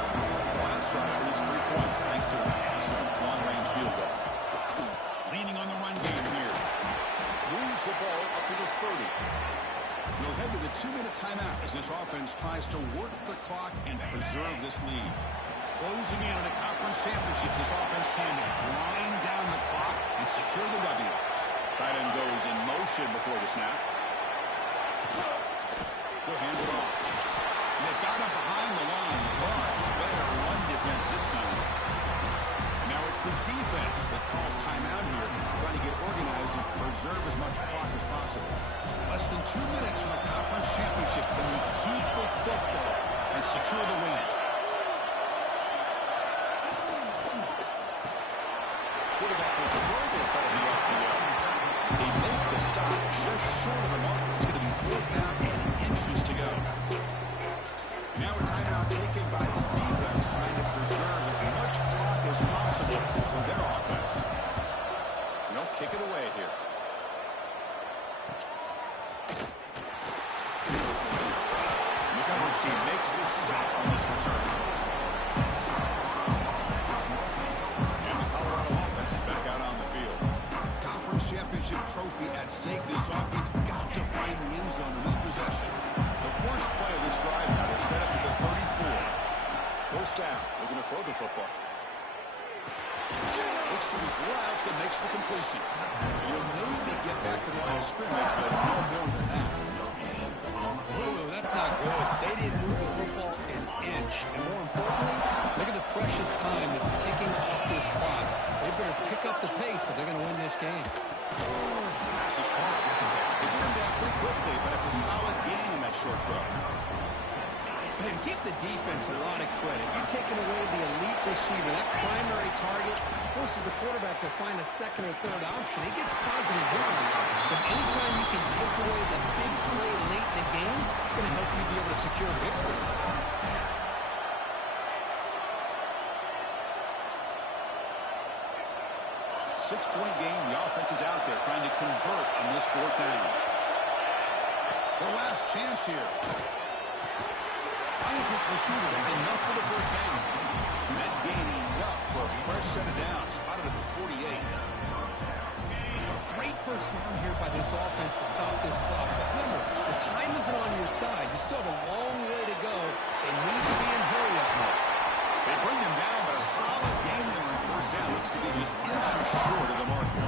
The last drive produced 3 points thanks to an excellent long-range field goal. Leaning on the run game here. Moves the ball up to the 30. We'll head to the 2-minute timeout as this offense tries to work the clock and preserve this lead. Closing in on a conference championship, this offense trying to grind down the clock and secure the W. Tight end goes in motion before the snap. They'll hand it off. And they've got up behind the line. Much better run defense this time. Now it's the defense that calls timeout here, trying to get organized and preserve as much clock as possible. Less than 2 minutes from a conference championship. Can we keep the football and secure the win? Quarterback will throw this out of the RPO. They make the stop just short of the mark. It's going to be 4th down and inches to go. Now a timeout taken by the defense, trying to preserve as much clock as possible for their offense. They'll kick it away here. He makes the stop on this return. And the Colorado offense is back out on the field. Conference championship trophy at stake. This offense got to find the end zone in this possession. The first play of this drive now is set up to the 34. 1st down. They're going to throw the football. Looks to his left and makes the completion. He'll maybe get back to the line of scrimmage, but no more than that. Ooh, that's not good. They didn't move the football an inch. And more importantly, look at the precious time that's ticking off this clock. They better pick up the pace if they're going to win this game. Pass is caught. They get him down pretty quickly, but it's a solid gain in that short throw. Man, give the defense a lot of credit. You're taking away the elite receiver. That primary target forces the quarterback to find a 2nd or 3rd option. He gets positive yards, but anytime you can take away the big play late in the game, it's going to help you be able to secure victory. Six-point game. The offense is out there trying to convert on this 4th down. Their last chance here. Finds his receiver. That's enough for the 1st down. That gain enough for a fresh set of downs. Spotted at the 48. Great 1st down here by this offense to stop this clock. But remember, the time isn't on your side. You still have a long way to go. They need to be in hurry-up mode. They bring him down, but a solid game there on 1st down. Looks to be just inches short of the marker.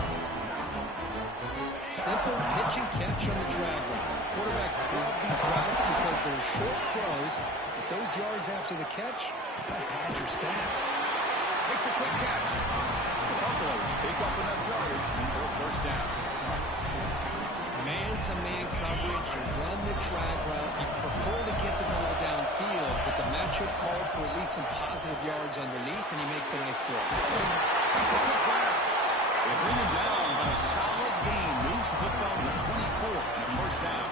Simple pitch and catch on the drag route. Quarterbacks love these routes because they're short throws. But those yards after the catch, you got to pad your stats. Makes a quick catch. The Buffaloes pick up enough yardage for a 1st down. Man-to-man coverage, you run the drag route. You prefer to get the ball downfield, but the matchup called for at least some positive yards underneath, and he makes a nice throw. Makes a quick grab. They bring him down, but a solid gain moves the football to the 24 and a 1st down.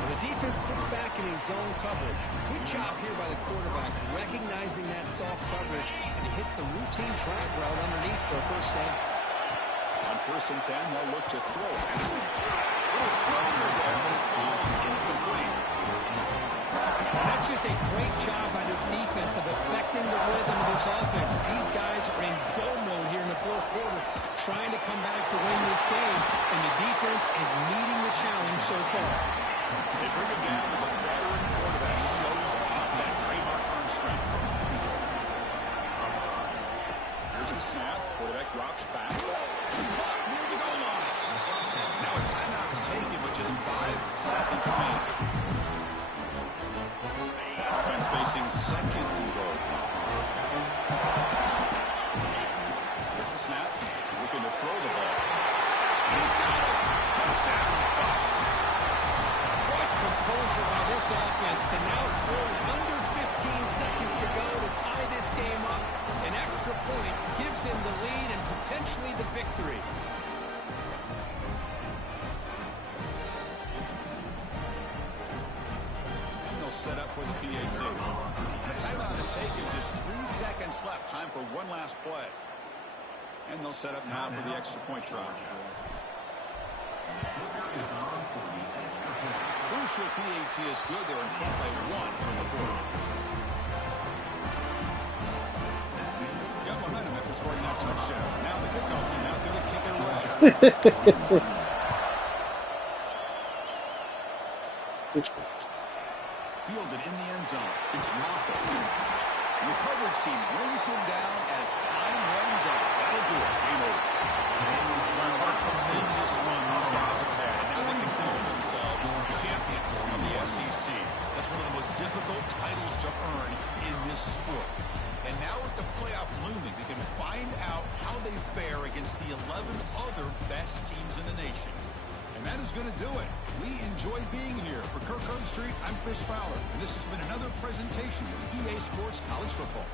The defense sits back in his zone coverage. Good job here by the quarterback, recognizing that soft coverage, and he hits the routine drag route underneath for a 1st down. On 1st and 10, they'll look to throw it. Little floater there, but it falls incomplete. And that's just a great job by this defense of affecting the rhythm of this offense. These guys are in go mode here in the 4th quarter, trying to come back to win this game, and the defense is meeting the challenge so far. They bring it down with a veteran quarterback. Shows off that trademark arm strength. Here's the snap. Quarterback drops back. Caught near the goal line. Now a timeout is taken with just 5 seconds remaining. Offense facing 2nd and goal. Here's the snap. Looking to throw the ball. He's got it. Touchdown, Buffs. pressure by this offense to now score in under 15 seconds to go to tie this game up. An extra point gives him the lead and potentially the victory. And they'll set up for the PAT. The timeout is taken, just 3 seconds left. Time for one last play. And they'll set up now for the extra point try. Crucial PAT is good. They're in front by 1 here in the fourth. Got momentum after scoring that touchdown. Now the kickoff team out there to kick it away. Fielded in the end zone. It's Moffitt. The coverage team brings him down as time runs out. That'll do it. Game over. What a tremendous run these guys have had. And now they can consider themselves champions of the SEC. That's one of the most difficult titles to earn in this sport. And now with the playoff looming, they can find out how they fare against the 11 other best teams in the nation. And that is going to do it. We enjoy being here. For Kirk Herbstreit, I'm Chris Fowler. And this has been another presentation of EA Sports College Football.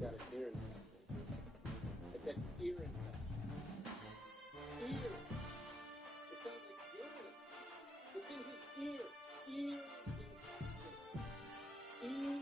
got an ear infection. It's an ear infection. Ear. It sounds like urine. It's in his ear. Ear infection. E.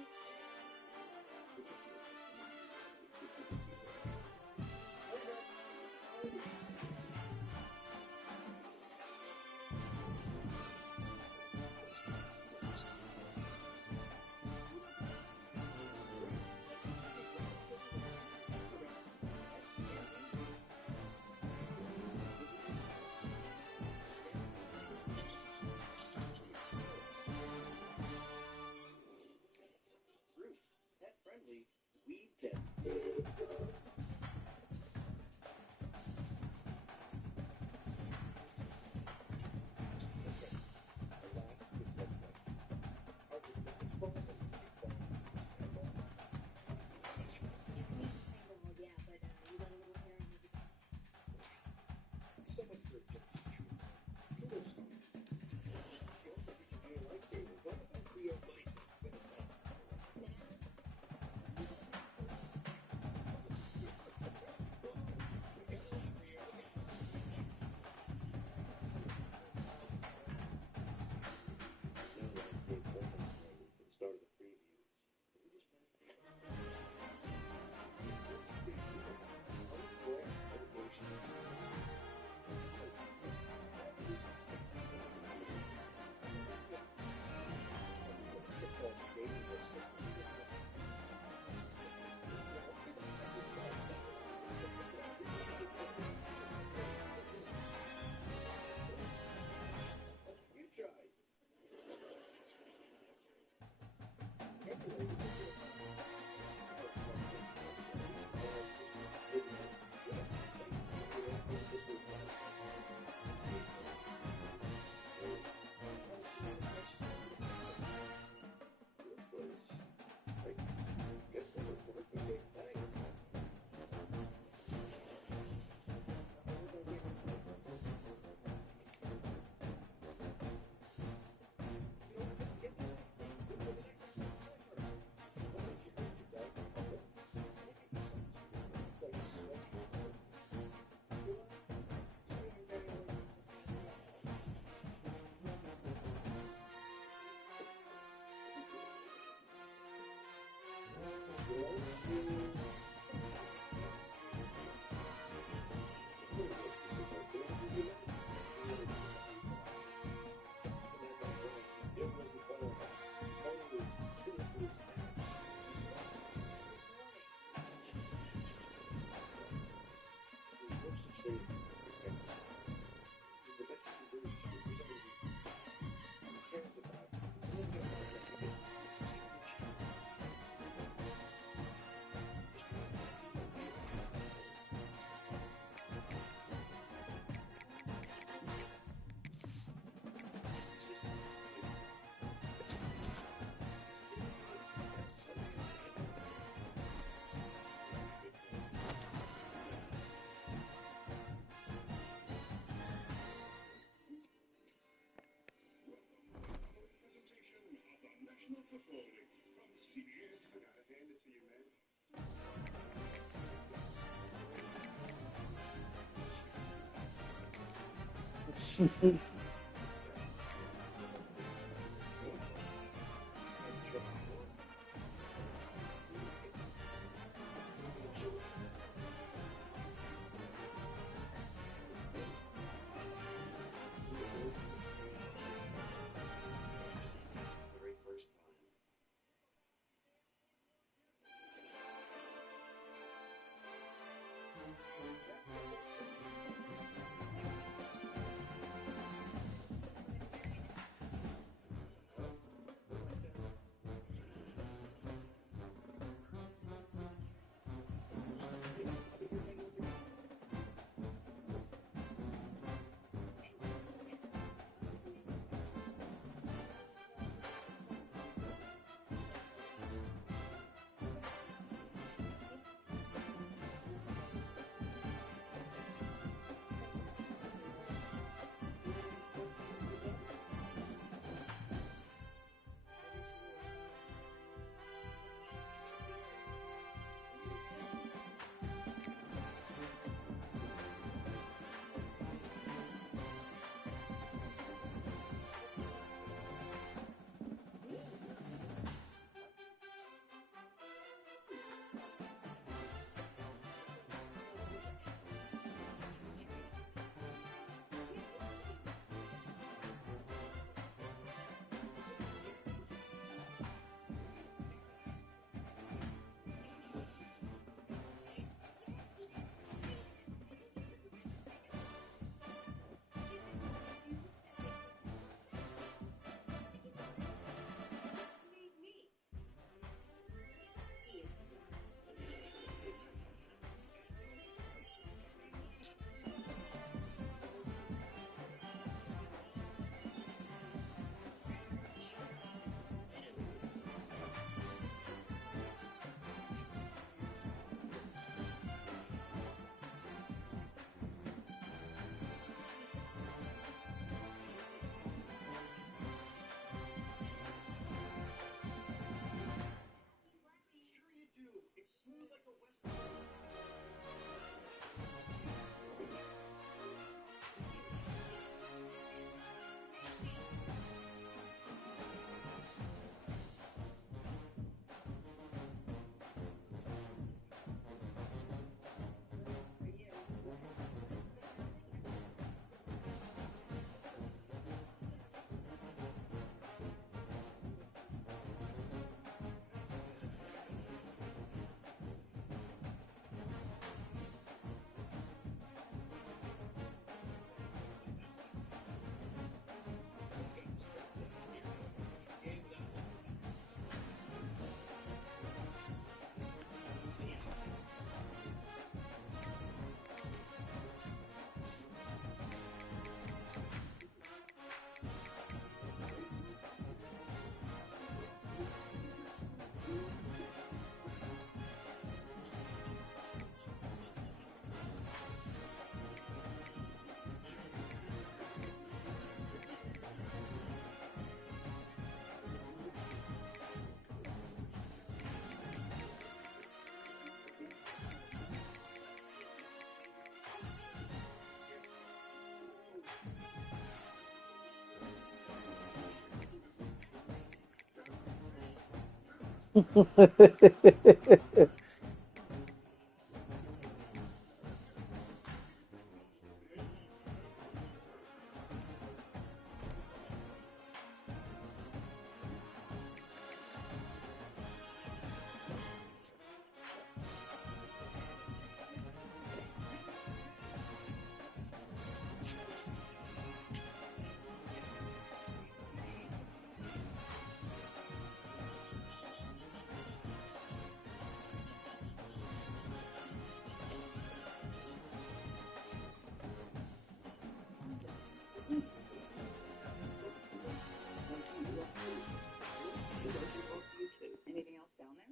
Anything else down there?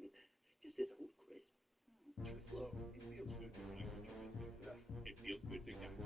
Just this old crisp. Too slow. It feels good to connect with your business. It feels good to connect.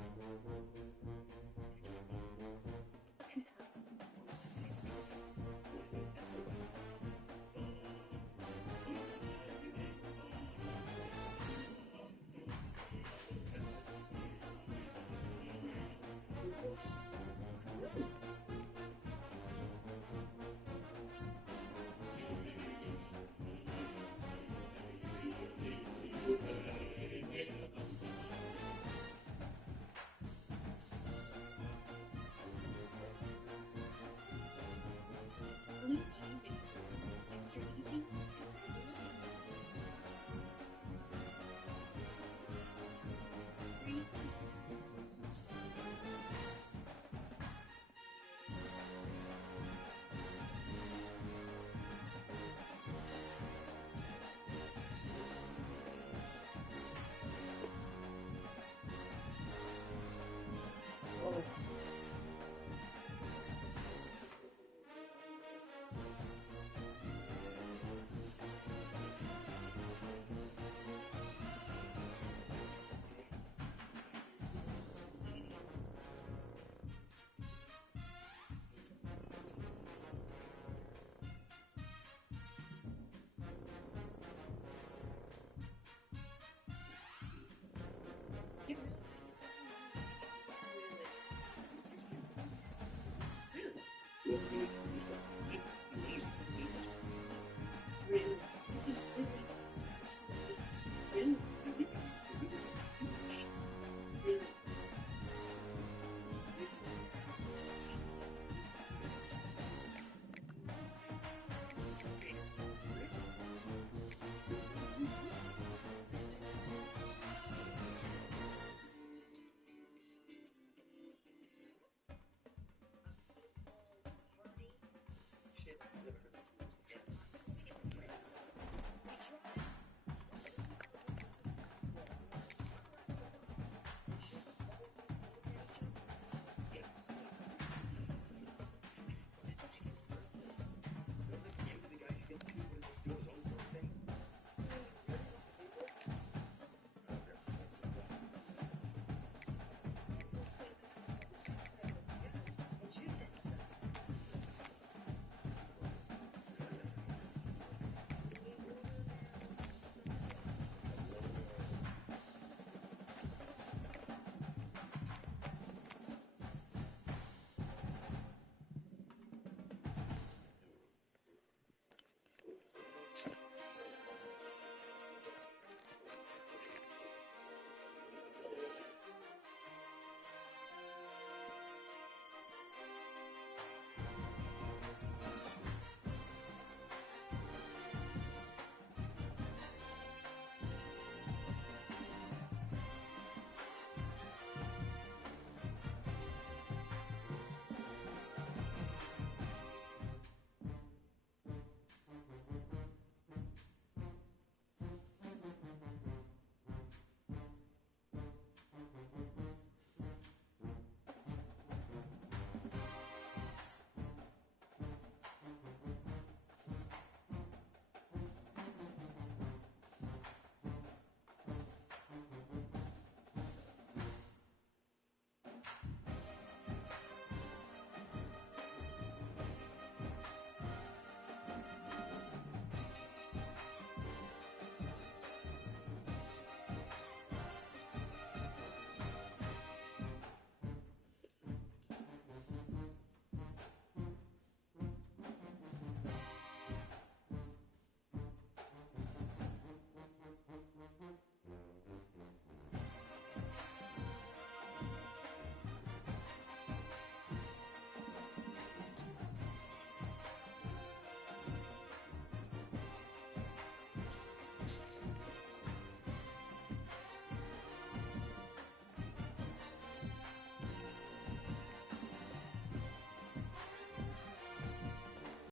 Really?